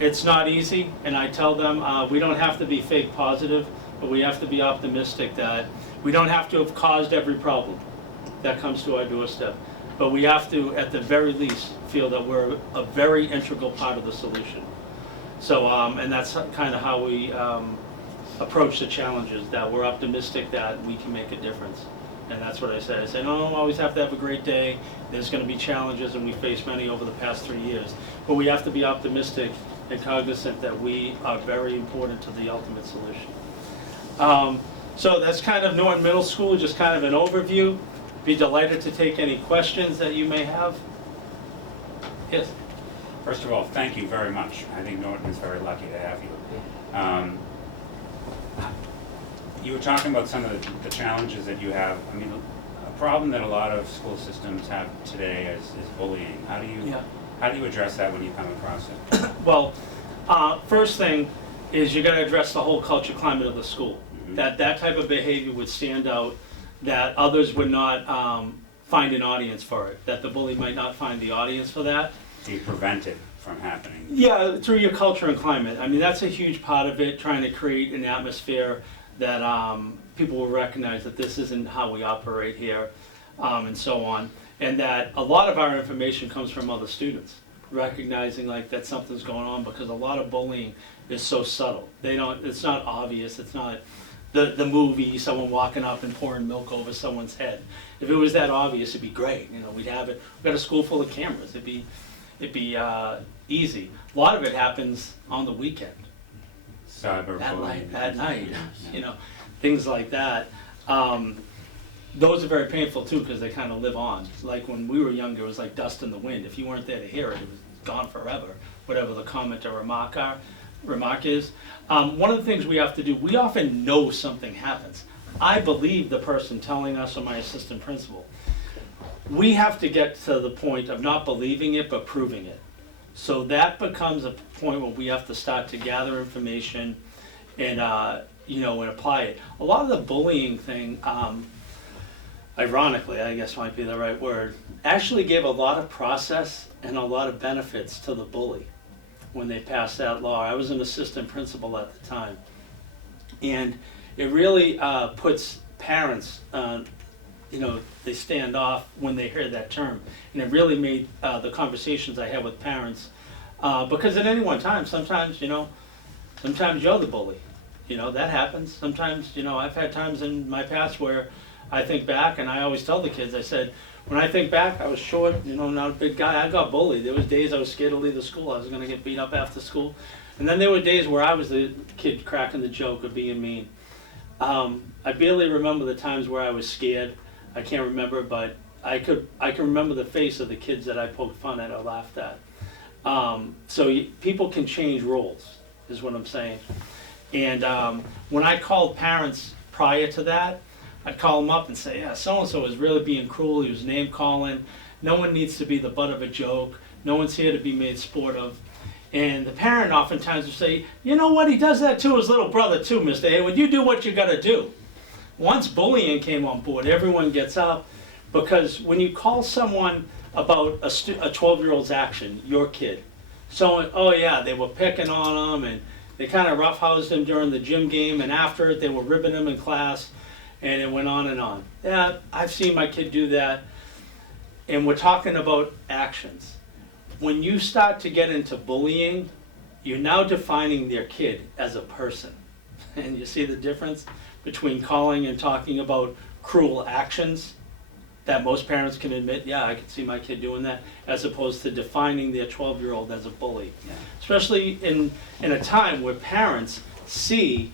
It's not easy, and I tell them we don't have to be fake positive, but we have to be optimistic that we don't have to have caused every problem that comes to our doorstep. But we have to, at the very least, feel that we're a very integral part of the solution. So, and that's kind of how we approach the challenges, that we're optimistic that we can make a difference. And that's what I say. I say, no, don't always have to have a great day. There's going to be challenges, and we face many over the past 3 years. But we have to be optimistic and cognizant that we are very important to the ultimate solution. So that's kind of Norton Middle School, just kind of an overview. Be delighted to take any questions that you may have. Yes? First of all, thank you very much. I think Norton is very lucky to have you. You were talking about some of the challenges that you have. I mean, a problem that a lot of school systems have today is bullying. How do you address that when you come across it? Well, first thing is you got to address the whole culture climate of the school. Mm-hmm. That type of behavior would stand out, that others would not find an audience for it, that the bully might not find the audience for that. Do you prevent it from happening? Yeah, through your culture and climate. I mean, that's a huge part of it, trying to create an atmosphere that people will recognize that this isn't how we operate here, and so on. And that a lot of our information comes from other students, recognizing like that something's going on, because a lot of bullying is so subtle. It's not obvious, it's not the movie, someone walking up and pouring milk over someone's head. If it was that obvious, it'd be great. We'd have it. We've got a school full of cameras. It'd be easy. A lot of it happens on the weekend. Cyberbullying. At night, things like that. Those are very painful too, because they kind of live on. Like when we were younger, it was like dust in the wind. If you weren't there to hear it, it was gone forever, whatever the comment or remark is. One of the things we have to do, we often know something happens. I believe the person telling us, or my assistant principal. We have to get to the point of not believing it, but proving it. So that becomes a point where we have to start to gather information and, and apply it. A lot of the bullying thing, ironically, I guess might be the right word, actually gave a lot of process and a lot of benefits to the bully when they passed that law. I was an assistant principal at the time. And it really puts parents, they stand off when they hear that term. And it really made the conversations I had with parents, because at any one time, sometimes you're the bully. That happens. Sometimes, I've had times in my past where I think back, and I always tell the kids, I said, when I think back, I was short, not a big guy. I got bullied. There was days I was scared to leave the school. I was going to get beat up after school. And then there were days where I was the kid cracking the joke or being mean. I barely remember the times where I was scared. I can't remember, but I can remember the face of the kids that I poked fun at or laughed at. People can change roles, is what I'm saying. And when I called parents prior to that, I'd call them up and say, yeah, so-and-so was really being cruel, he was name calling, no one needs to be the butt of a joke, no one's here to be made sport of. And the parent oftentimes would say, you know what, he does that to his little brother too, Mr. Hayward, you do what you gotta do. Once bullying came on board, everyone gets up, because when you call someone about a 12-year-old's action, your kid, oh yeah, they were picking on him, and they kind of roughhoused him during the gym game, and after it, they were ribbing him in class, and it went on and on. Yeah, I've seen my kid do that, and we're talking about actions. When you start to get into bullying, you're now defining their kid as a person. And you see the difference between calling and talking about cruel actions that most parents can admit, yeah, I can see my kid doing that, as opposed to defining their 12-year-old as a bully. Yeah. Especially in a time where parents see,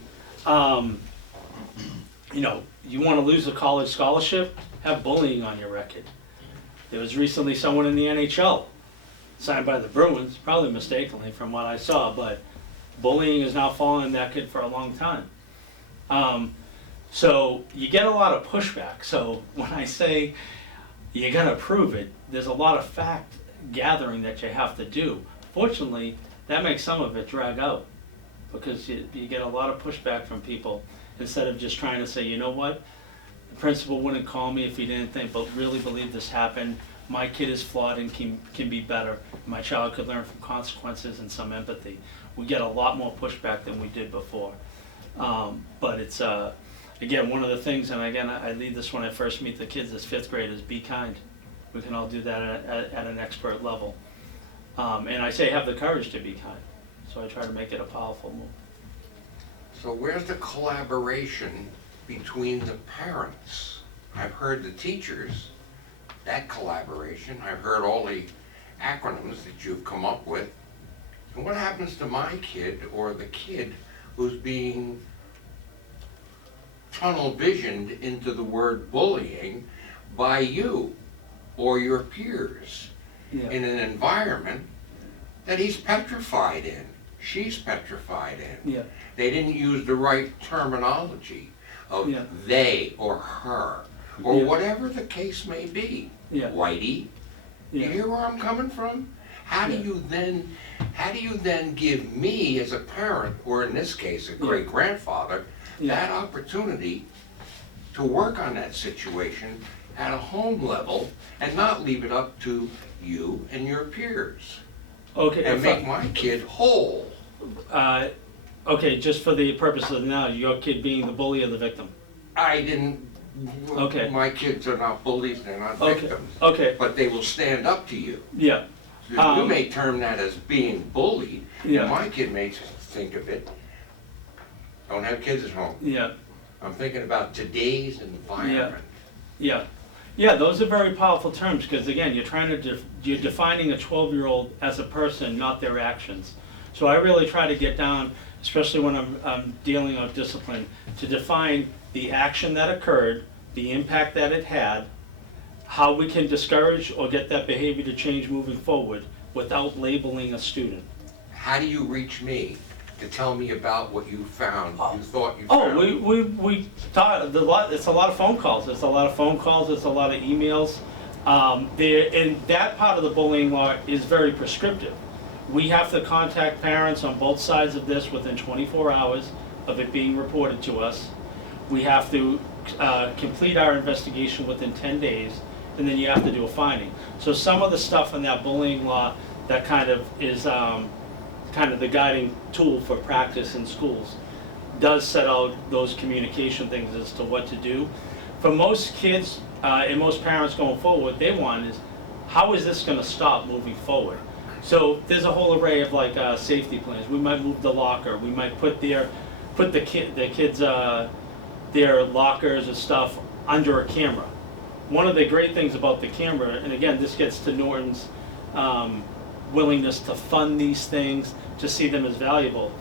you want to lose a college scholarship, have bullying on your record. There was recently someone in the NHL signed by the Bruins, probably mistakenly from what I saw, but bullying is now following that kid for a long time. So you get a lot of pushback. So when I say you gotta prove it, there's a lot of fact gathering that you have to do. Fortunately, that makes some of it drag out, because you get a lot of pushback from people, instead of just trying to say, you know what, the principal wouldn't call me if he didn't really believe this happened. My kid is flawed and can be better. My child could learn from consequences and some empathy. We get a lot more pushback than we did before. But it's, again, one of the things, and again, I lead this when I first meet the kids as 5th graders, be kind. We can all do that at an expert level. And I say have the courage to be kind. So I try to make it a powerful move. So where's the collaboration between the parents? I've heard the teachers, that collaboration. I've heard all the acronyms that you've come up with. And what happens to my kid, or the kid who's being tunnel visioned into the word bullying by you or your peers in an environment that he's petrified in, she's petrified in? Yeah. They didn't use the right terminology of they or her, or whatever the case may be. Whitey, you hear where I'm coming from? How do you then give me as a parent, or in this case a great-grandfather, that opportunity to work on that situation at a home level and not leave it up to you and your peers? Okay. And make my kid whole. Okay, just for the purpose of now, your kid being the bully or the victim? I didn't. Okay. My kids are not bullies, they're not victims. Okay. But they will stand up to you. Yeah. You may term that as being bullied. Yeah. My kid may think of it. Don't have kids at home. Yeah. I'm thinking about today's environment. Yeah. Yeah, those are very powerful terms, because again, you're defining a 12-year-old as a person, not their actions. So I really try to get down, especially when I'm dealing with discipline, to define the action that occurred, the impact that it had, how we can discourage or get that behavior to change moving forward without labeling a student. How do you reach me to tell me about what you found, you thought you Oh, found? we thought it's a lot of phone calls. It's a lot of phone calls. It's a lot of emails. And that part of the bullying law is very prescriptive. We have to contact parents on both sides of this within 24 hours of it being reported to us. We have to complete our investigation within 10 days, and then you have to do a finding. So some of the stuff in that bullying law that kind of is kind of the guiding tool for practice in schools does set out those communication things as to what to do. For most kids and most parents going forward, what they want is, how is this going to stop moving forward? So there's a whole array of like safety plans. We might move the locker. We might put the kids their lockers and stuff under a camera. One of the great things about the camera, and again, this gets to Norton's willingness to fund these things, to see them as valuable.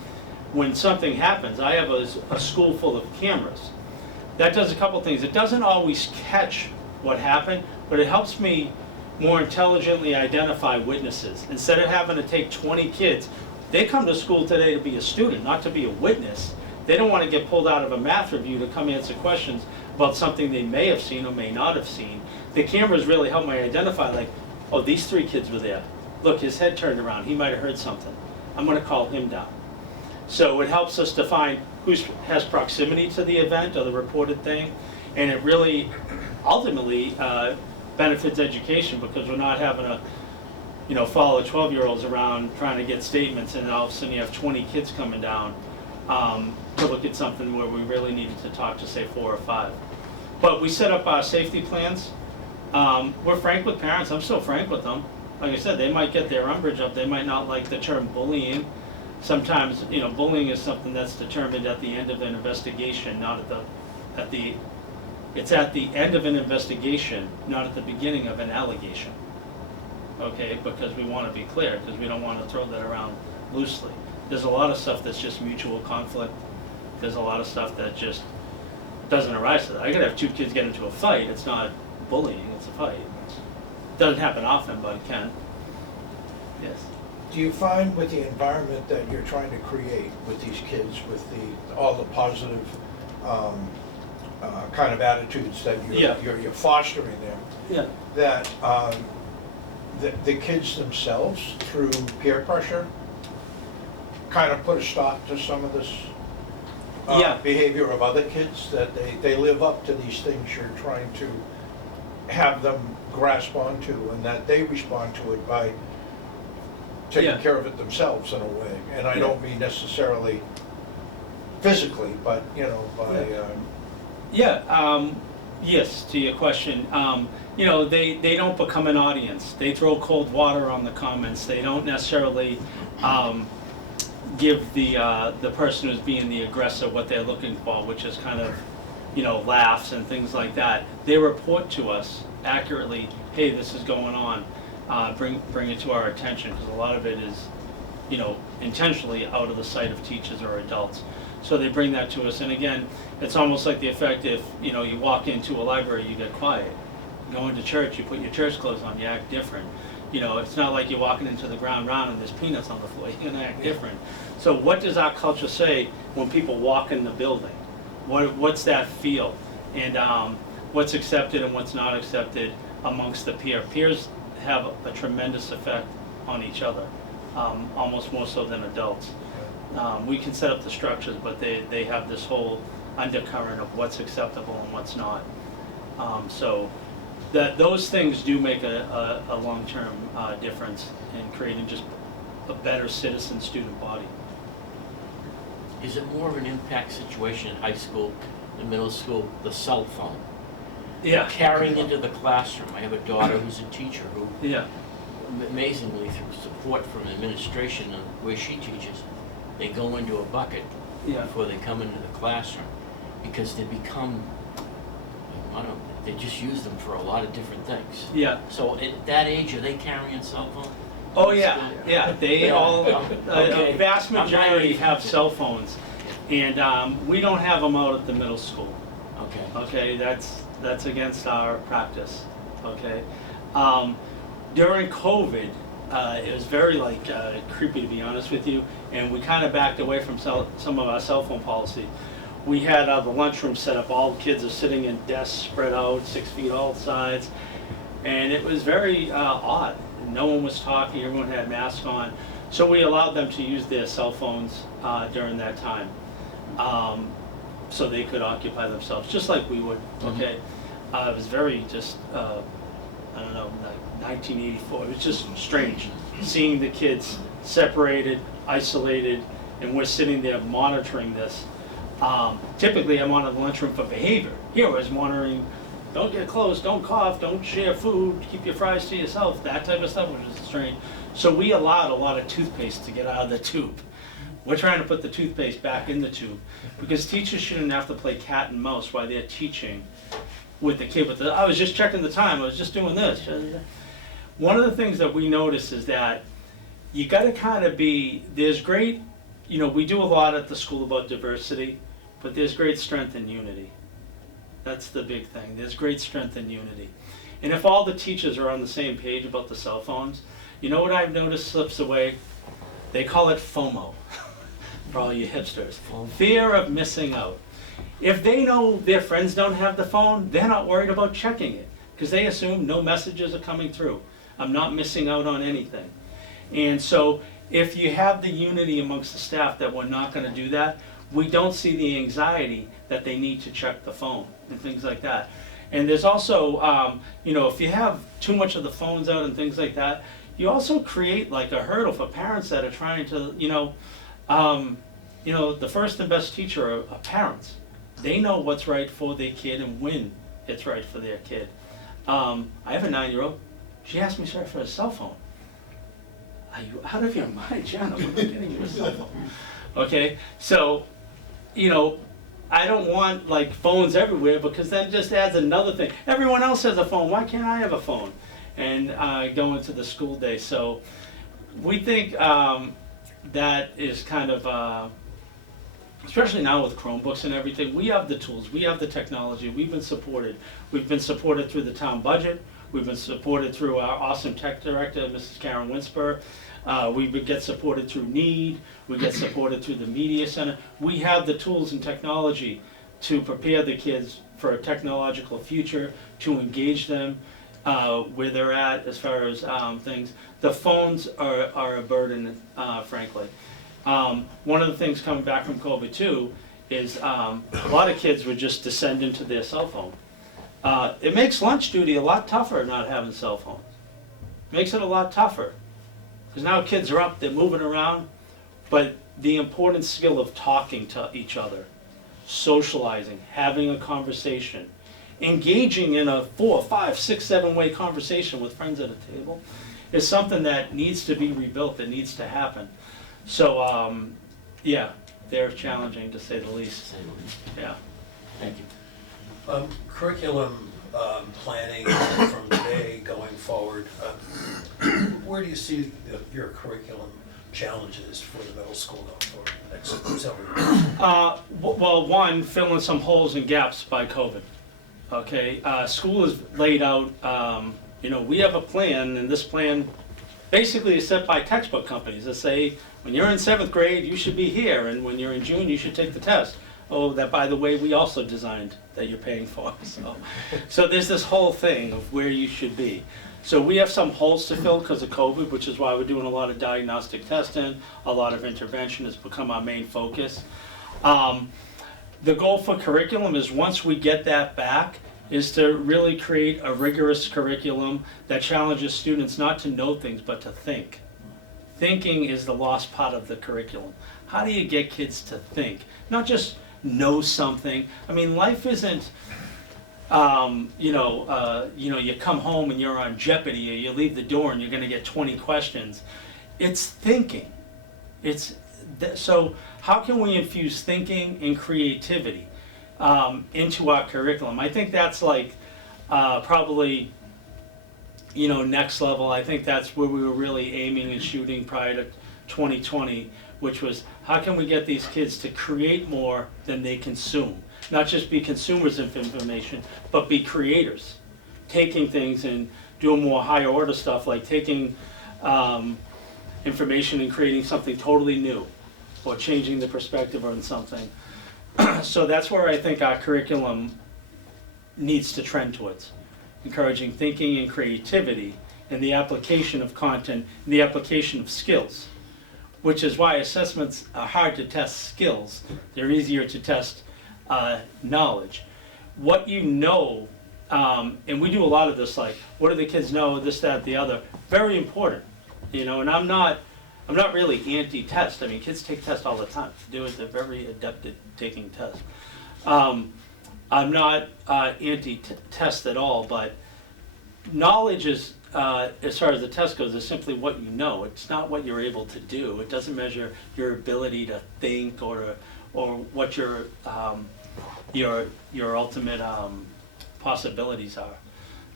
When something happens, I have a school full of cameras. That does a couple things. It doesn't always catch what happened, but it helps me more intelligently identify witnesses. Instead of having to take 20 kids, they come to school today to be a student, not to be a witness. They don't want to get pulled out of a math review to come answer questions about something they may have seen or may not have seen. The cameras really help me identify, like, oh, these 3 kids were there. Look, his head turned around. He might have heard something. I'm going to call him down. So it helps us define who has proximity to the event or the reported thing, and it really ultimately benefits education, because we're not having to, follow 12-year-olds around trying to get statements, and all of a sudden you have 20 kids coming down to look at something where we really needed to talk to, say, 4 or 5. But we set up our safety plans. We're frank with parents. I'm still frank with them. Like I said, they might get their umbrage up. They might not like the term bullying. Sometimes, bullying is something that's determined at the end of an investigation, not it's at the end of an investigation, not at the beginning of an allegation. Okay, because we want to be clear, because we don't want to throw that around loosely. There's a lot of stuff that's just mutual conflict. There's a lot of stuff that just doesn't arise to that. I could have 2 kids get into a fight. It's not bullying, it's a fight. It doesn't happen often, but it can. Yes. Do you find with the environment that you're trying to create with these kids, with all the positive kind of attitudes that you're fostering there, that the kids themselves, through peer pressure, kind of put a stop to some of this behavior of other kids, that they live up to these things you're trying to have them grasp onto, and that they respond to it by taking care of it themselves in a way? And I don't mean necessarily physically, but by yes, to your question. They don't become an audience. They throw cold water on the comments. They don't necessarily give the person who's being the aggressor what they're looking for, which is kind of, laughs and things like that. They report to us accurately, hey, this is going on. Bring it to our attention, because a lot of it is, intentionally out of the sight of teachers or adults. So they bring that to us, and again, it's almost like the effect if, you walk into a library, you get quiet. You go into church, you put your church clothes on, you act different. It's not like you're walking into the ground round and there's peanuts on the floor, you're gonna act different. So what does our culture say when people walk in the building? What's that feel? And what's accepted and what's not accepted amongst the peers have a tremendous effect on each other, almost more so than adults. We can set up the structures, but they have this whole undercurrent of what's acceptable and what's not. So those things do make a long-term difference in creating just a better citizen-student body. Is it more of an impact situation in high school, in middle school, the cell phone? Yeah. Carrying into the classroom. I have a daughter who's a teacher who, Yeah. amazingly, through support from administration and where she teaches, they go into a bucket before they come into the classroom, because they become, they just use them for a lot of different things. Yeah. So at that age, are they carrying cell phones? Oh, yeah. They all, Okay. a vast majority have cell phones, and we don't have them out at the middle school. Okay. Okay, that's against our practice. Okay. During COVID, it was very creepy, to be honest with you, and we kind of backed away from some of our cell phone policy. We had the lunchroom set up. All the kids are sitting in desks spread out 6 feet all sides, and it was very odd. No one was talking. Everyone had masks on. So we allowed them to use their cell phones during that time, so they could occupy themselves, just like we would, okay? It was very just, I don't know, like 1984, it was just strange, seeing the kids separated, isolated, and we're sitting there monitoring this. Typically, I'm on the lunchroom for behavior. Here, I was monitoring, don't get close, don't cough, don't share food, keep your fries to yourself, that type of stuff, which is strange. So we allowed a lot of toothpaste to get out of the tube. We're trying to put the toothpaste back in the tube, because teachers shouldn't have to play cat and mouse while they're teaching with the kid. I was just checking the time, I was just doing this. One of the things that we notice is that you gotta kind of be, there's great, we do a lot at the school about diversity, but there's great strength in unity. That's the big thing. There's great strength in unity. And if all the teachers are on the same page about the cell phones, you know what I've noticed slips away? They call it FOMO, for all you hipsters. Fear of missing out. If they know their friends don't have the phone, they're not worried about checking it, because they assume no messages are coming through. I'm not missing out on anything. And so if you have the unity amongst the staff that we're not going to do that, we don't see the anxiety that they need to check the phone and things like that. And there's also, if you have too much of the phones out and things like that, you also create like a hurdle for parents that are trying to, the first and best teacher are parents. They know what's right for their kid and when it's right for their kid. I have a 9-year-old. She asked me, sir, for a cell phone. Are you out of your mind, John? I'm not getting you a cell phone. Okay, so, I don't want like phones everywhere, because that just adds another thing. Everyone else has a phone, why can't I have a phone? And go into the school day. So we think that is kind of, especially now with Chromebooks and everything, we have the tools, we have the technology, we've been supported. We've been supported through the town budget, we've been supported through our awesome tech director, Mrs. Karen Winsper. We get supported through NEED, we get supported through the Media Center. We have the tools and technology to prepare the kids for a technological future, to engage them where they're at as far as things. The phones are a burden, frankly. One of the things coming back from COVID too is a lot of kids would just descend into their cell phone. It makes lunch duty a lot tougher not having cell phones. Makes it a lot tougher. Because now kids are up, they're moving around, but the important skill of talking to each other, socializing, having a conversation, engaging in a 4, 5, 6, 7-way conversation with friends at a table is something that needs to be rebuilt, that needs to happen. So, they're challenging to say the least. Yeah. Thank you. Curriculum planning from today going forward, where do you see your curriculum challenges for the middle school going forward the next several years? Well, one, filling some holes and gaps by COVID. Okay, school is laid out, we have a plan, and this plan basically is set by textbook companies that say, when you're in 7th grade, you should be here, and when you're in June, you should take the test. Oh, that, by the way, we also designed that you're paying for. So there's this whole thing of where you should be. So we have some holes to fill because of COVID, which is why we're doing a lot of diagnostic testing, a lot of intervention has become our main focus. The goal for curriculum is, once we get that back, is to really create a rigorous curriculum that challenges students not to know things, but to think. Thinking is the lost part of the curriculum. How do you get kids to think? Not just know something. I mean, life isn't, you come home and you're on Jeopardy, or you leave the door and you're gonna get 20 questions. It's thinking. So how can we infuse thinking and creativity into our curriculum? I think that's like probably, next level. I think that's where we were really aiming and shooting prior to 2020, which was, how can we get these kids to create more than they consume? Not just be consumers of information, but be creators. Taking things and doing more higher order stuff, like taking information and creating something totally new, or changing the perspective on something. So that's where I think our curriculum needs to trend towards. Encouraging thinking and creativity, and the application of content, and the application of skills. which is why assessments are hard to test skills. They're easier to test knowledge. What you know, and we do a lot of this, like, what do the kids know, this, that, the other, very important, you know, and I'm not really anti-test. I mean, kids take tests all the time. They're very adept at taking tests. I'm not anti-test at all, but knowledge is, as far as the test goes, is simply what you know. It's not what you're able to do. It doesn't measure your ability to think or what your ultimate possibilities are.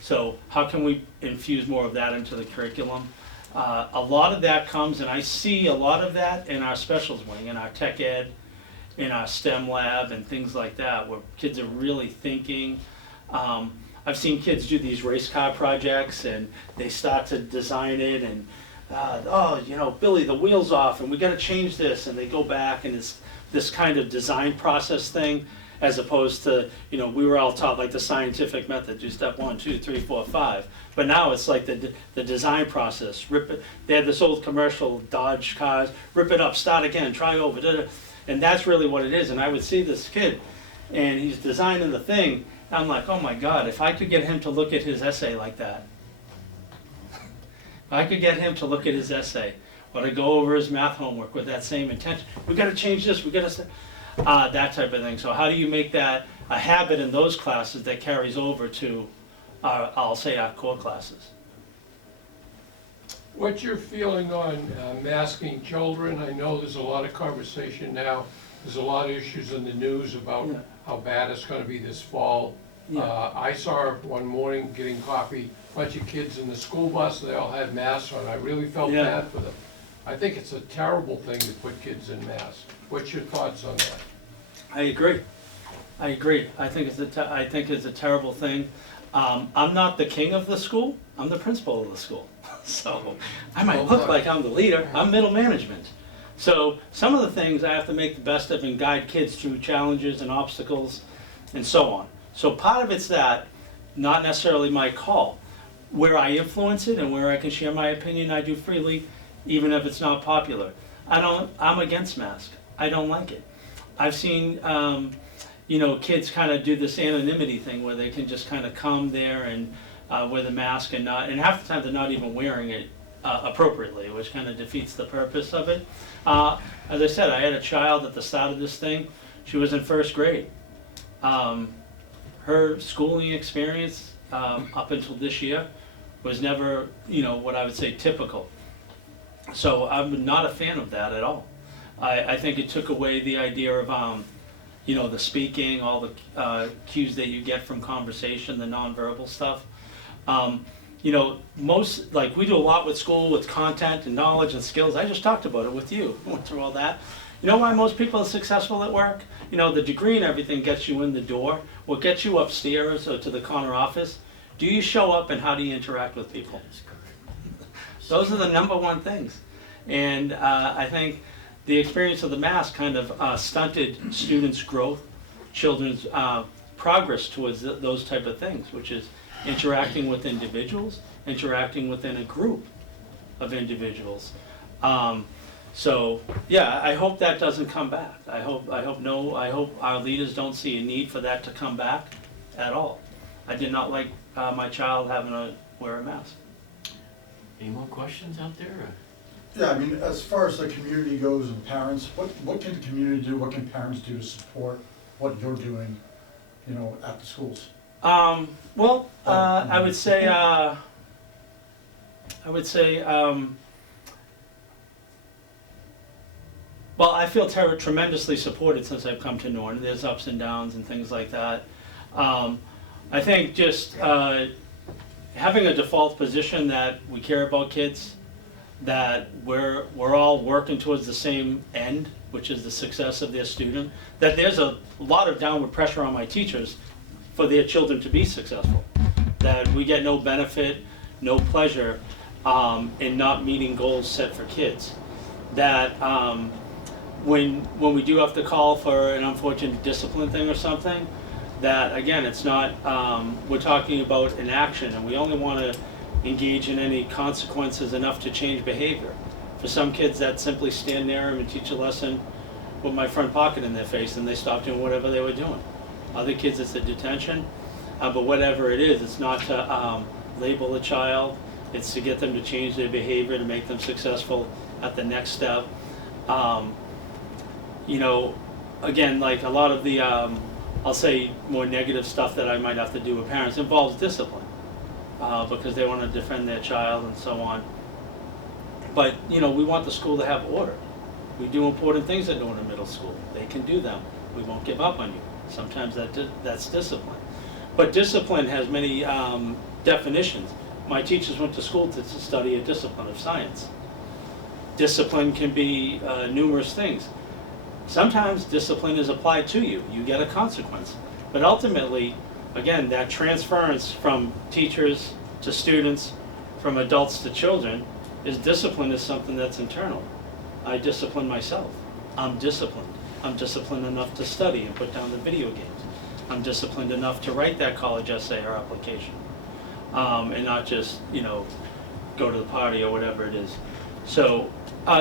So how can we infuse more of that into the curriculum? A lot of that comes, and I see a lot of that in our specials wing, in our tech ed, in our STEM lab and things like that, where kids are really thinking. I've seen kids do these race car projects and they start to design it and, oh, you know, Billy, the wheel's off and we gotta change this, and they go back and it's this kind of design process thing, as opposed to, you know, we were all taught like the scientific method, do step 1, 2, 3, 4, 5. But now it's like the design process, rip it. They had this old commercial, Dodge cars, rip it up, start again, try over, da-da. And that's really what it is. And I would see this kid, and he's designing the thing, and I'm like, oh my God, if I could get him to look at his essay like that, if I could get him to look at his essay, or to go over his math homework with that same intention, we gotta change this, we gotta, that type of thing. So how do you make that a habit in those classes that carries over to, I'll say, our core classes? What's your feeling on masking children? I know there's a lot of conversation now. There's a lot of issues in the news about how bad it's going to be this fall. I saw one morning getting coffee, a bunch of kids in the school bus, they all had masks on. I really felt bad for them. I think it's a terrible thing to put kids in masks. What's your thoughts on that? I agree. I think it's a terrible thing. I'm not the king of the school. I'm the principal of the school. So I might look like I'm the leader. I'm middle management. So some of the things I have to make the best of and guide kids through challenges and obstacles and so on. So part of it's that, not necessarily my call. Where I influence it and where I can share my opinion, I do freely, even if it's not popular. I'm against masks. I don't like it. I've seen you know, kids kind of do this anonymity thing where they can just kind of come there and wear the mask and half the time they're not even wearing it appropriately, which kind of defeats the purpose of it. As I said, I had a child at the start of this thing. She was in first grade. Her schooling experience up until this year was never, you know, what I would say typical. So I'm not a fan of that at all. I think it took away the idea of you know, the speaking, all the cues that you get from conversation, the nonverbal stuff. You know, like we do a lot with school, with content and knowledge and skills. I just talked about it with you, went through all that. You know why most people are successful at work? You know, the degree and everything gets you in the door. What gets you upstairs or to the corner office? Do you show up and how do you interact with people? Those are the #1 things. And I think the experience of the mask kind of stunted students' growth, children's progress towards those type of things, which is interacting with individuals, interacting within a group of individuals. So yeah, I hope that doesn't come back. I hope our leaders don't see a need for that to come back at all. I did not like my child having to wear a mask. Any more questions out there? Yeah, I mean, as far as the community goes and parents, what can the community do, what can parents do to support what you're doing, you know, at the schools? Well, I would say, well, I feel tremendously supported since I've come to Norton. There's ups and downs and things like that. I think just having a default position that we care about kids, that we're all working towards the same end, which is the success of their student, that there's a lot of downward pressure on my teachers for their children to be successful, that we get no benefit, no pleasure in not meeting goals set for kids, that when we do have to call for an unfortunate discipline thing or something, that again, it's not, we're talking about an action and we only want to engage in any consequences enough to change behavior. If For some kids, that simply stand near them and teach a lesson with my front pocket in their face, and they stop doing whatever they were doing. Other kids, it's a detention, but whatever it is, it's not to label a child, it's to get them to change their behavior, to make them successful at the next step. You know, again, like a lot of the, I'll say more negative stuff that I might have to do with parents involves discipline, because they want to defend their child and so on. But, you know, we want the school to have order. We do important things at Norton Middle School. They can do them. We won't give up on you. Sometimes that's discipline. But discipline has many definitions. My teachers went to school to study a discipline of science. Discipline can be numerous things. Sometimes discipline is applied to you. You get a consequence. But ultimately, again, that transference from teachers to students, from adults to children, discipline is something that's internal. I discipline myself. I'm disciplined. I'm disciplined enough to study and put down the video games. I'm disciplined enough to write that college essay or application, and not just, you know, go to the party or whatever it is. So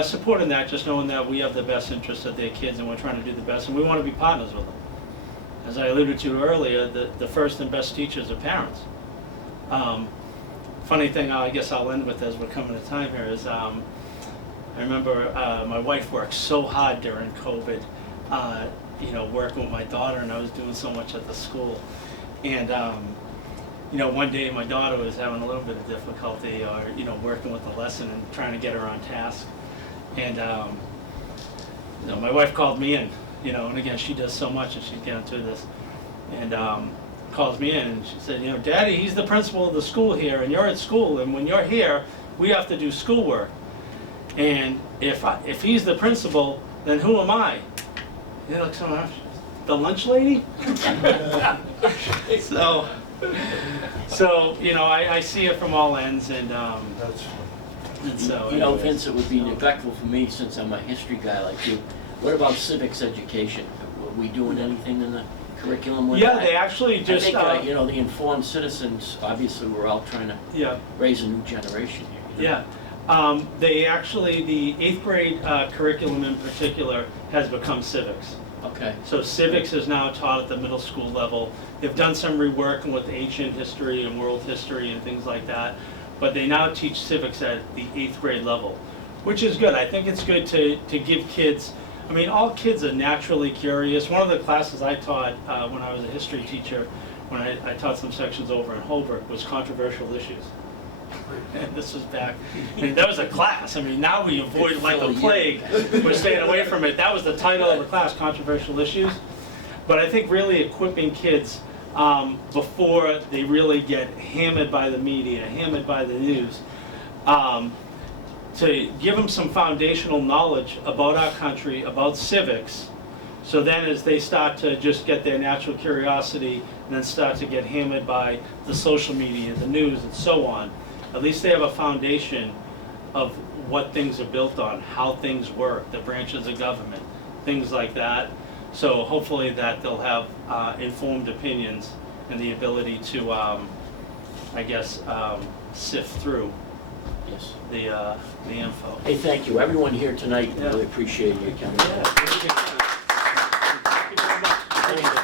supporting that, just knowing that we have the best interest of their kids and we're trying to do the best, and we want to be partners with them. As I alluded to earlier, the first and best teachers are parents. Funny thing, I guess I'll end with as we're coming to time here, is I remember my wife worked so hard during COVID, you know, working with my daughter, and I was doing so much at the school. And, you know, one day my daughter was having a little bit of difficulty, or, you know, working with the lesson and trying to get her on task. And, you know, my wife called me in, you know, and again, she does so much, and she's getting through this. And calls me in, and she said, you know, Daddy, he's the principal of the school here, and you're at school, and when you're here, we have to do schoolwork. And if he's the principal, then who am I? You know, like the lunch lady? so you know, I see it from all ends, and so. You know, Vince, it would be neglectful for me, since I'm a history guy like you. What about civics education? Are we doing anything in the curriculum with that? Yeah, they actually just. I think, you know, the informed citizens, obviously, we're all trying to raise a new generation here. You know? Yeah. They actually, the 8th grade curriculum in particular has become civics. Okay. So civics is now taught at the middle school level. They've done some reworking with ancient history and world history and things like that, but they now teach civics at the 8th grade level, which is good. I think it's good to give kids, I mean, all kids are naturally curious. One of the classes I taught when I was a history teacher, when I taught some sections over in Holbrook, was controversial issues. And this was back, I mean, that was a class. I mean, now we avoid like the plague. We're staying away from it. That was the title of the class, controversial issues. But I think really equipping kids before they really get hammered by the media, hammered by the news, to give them some foundational knowledge about our country, about civics, so then as they start to just get their natural curiosity and then start to get hammered by the social media, the news, and so on, at least they have a foundation of what things are built on, how things work, the branches of government, things like that. So hopefully that they'll have informed opinions and the ability to, I guess, sift through the info. Hey, thank you. Everyone here tonight, really appreciate you coming. Yeah. Thank you very much.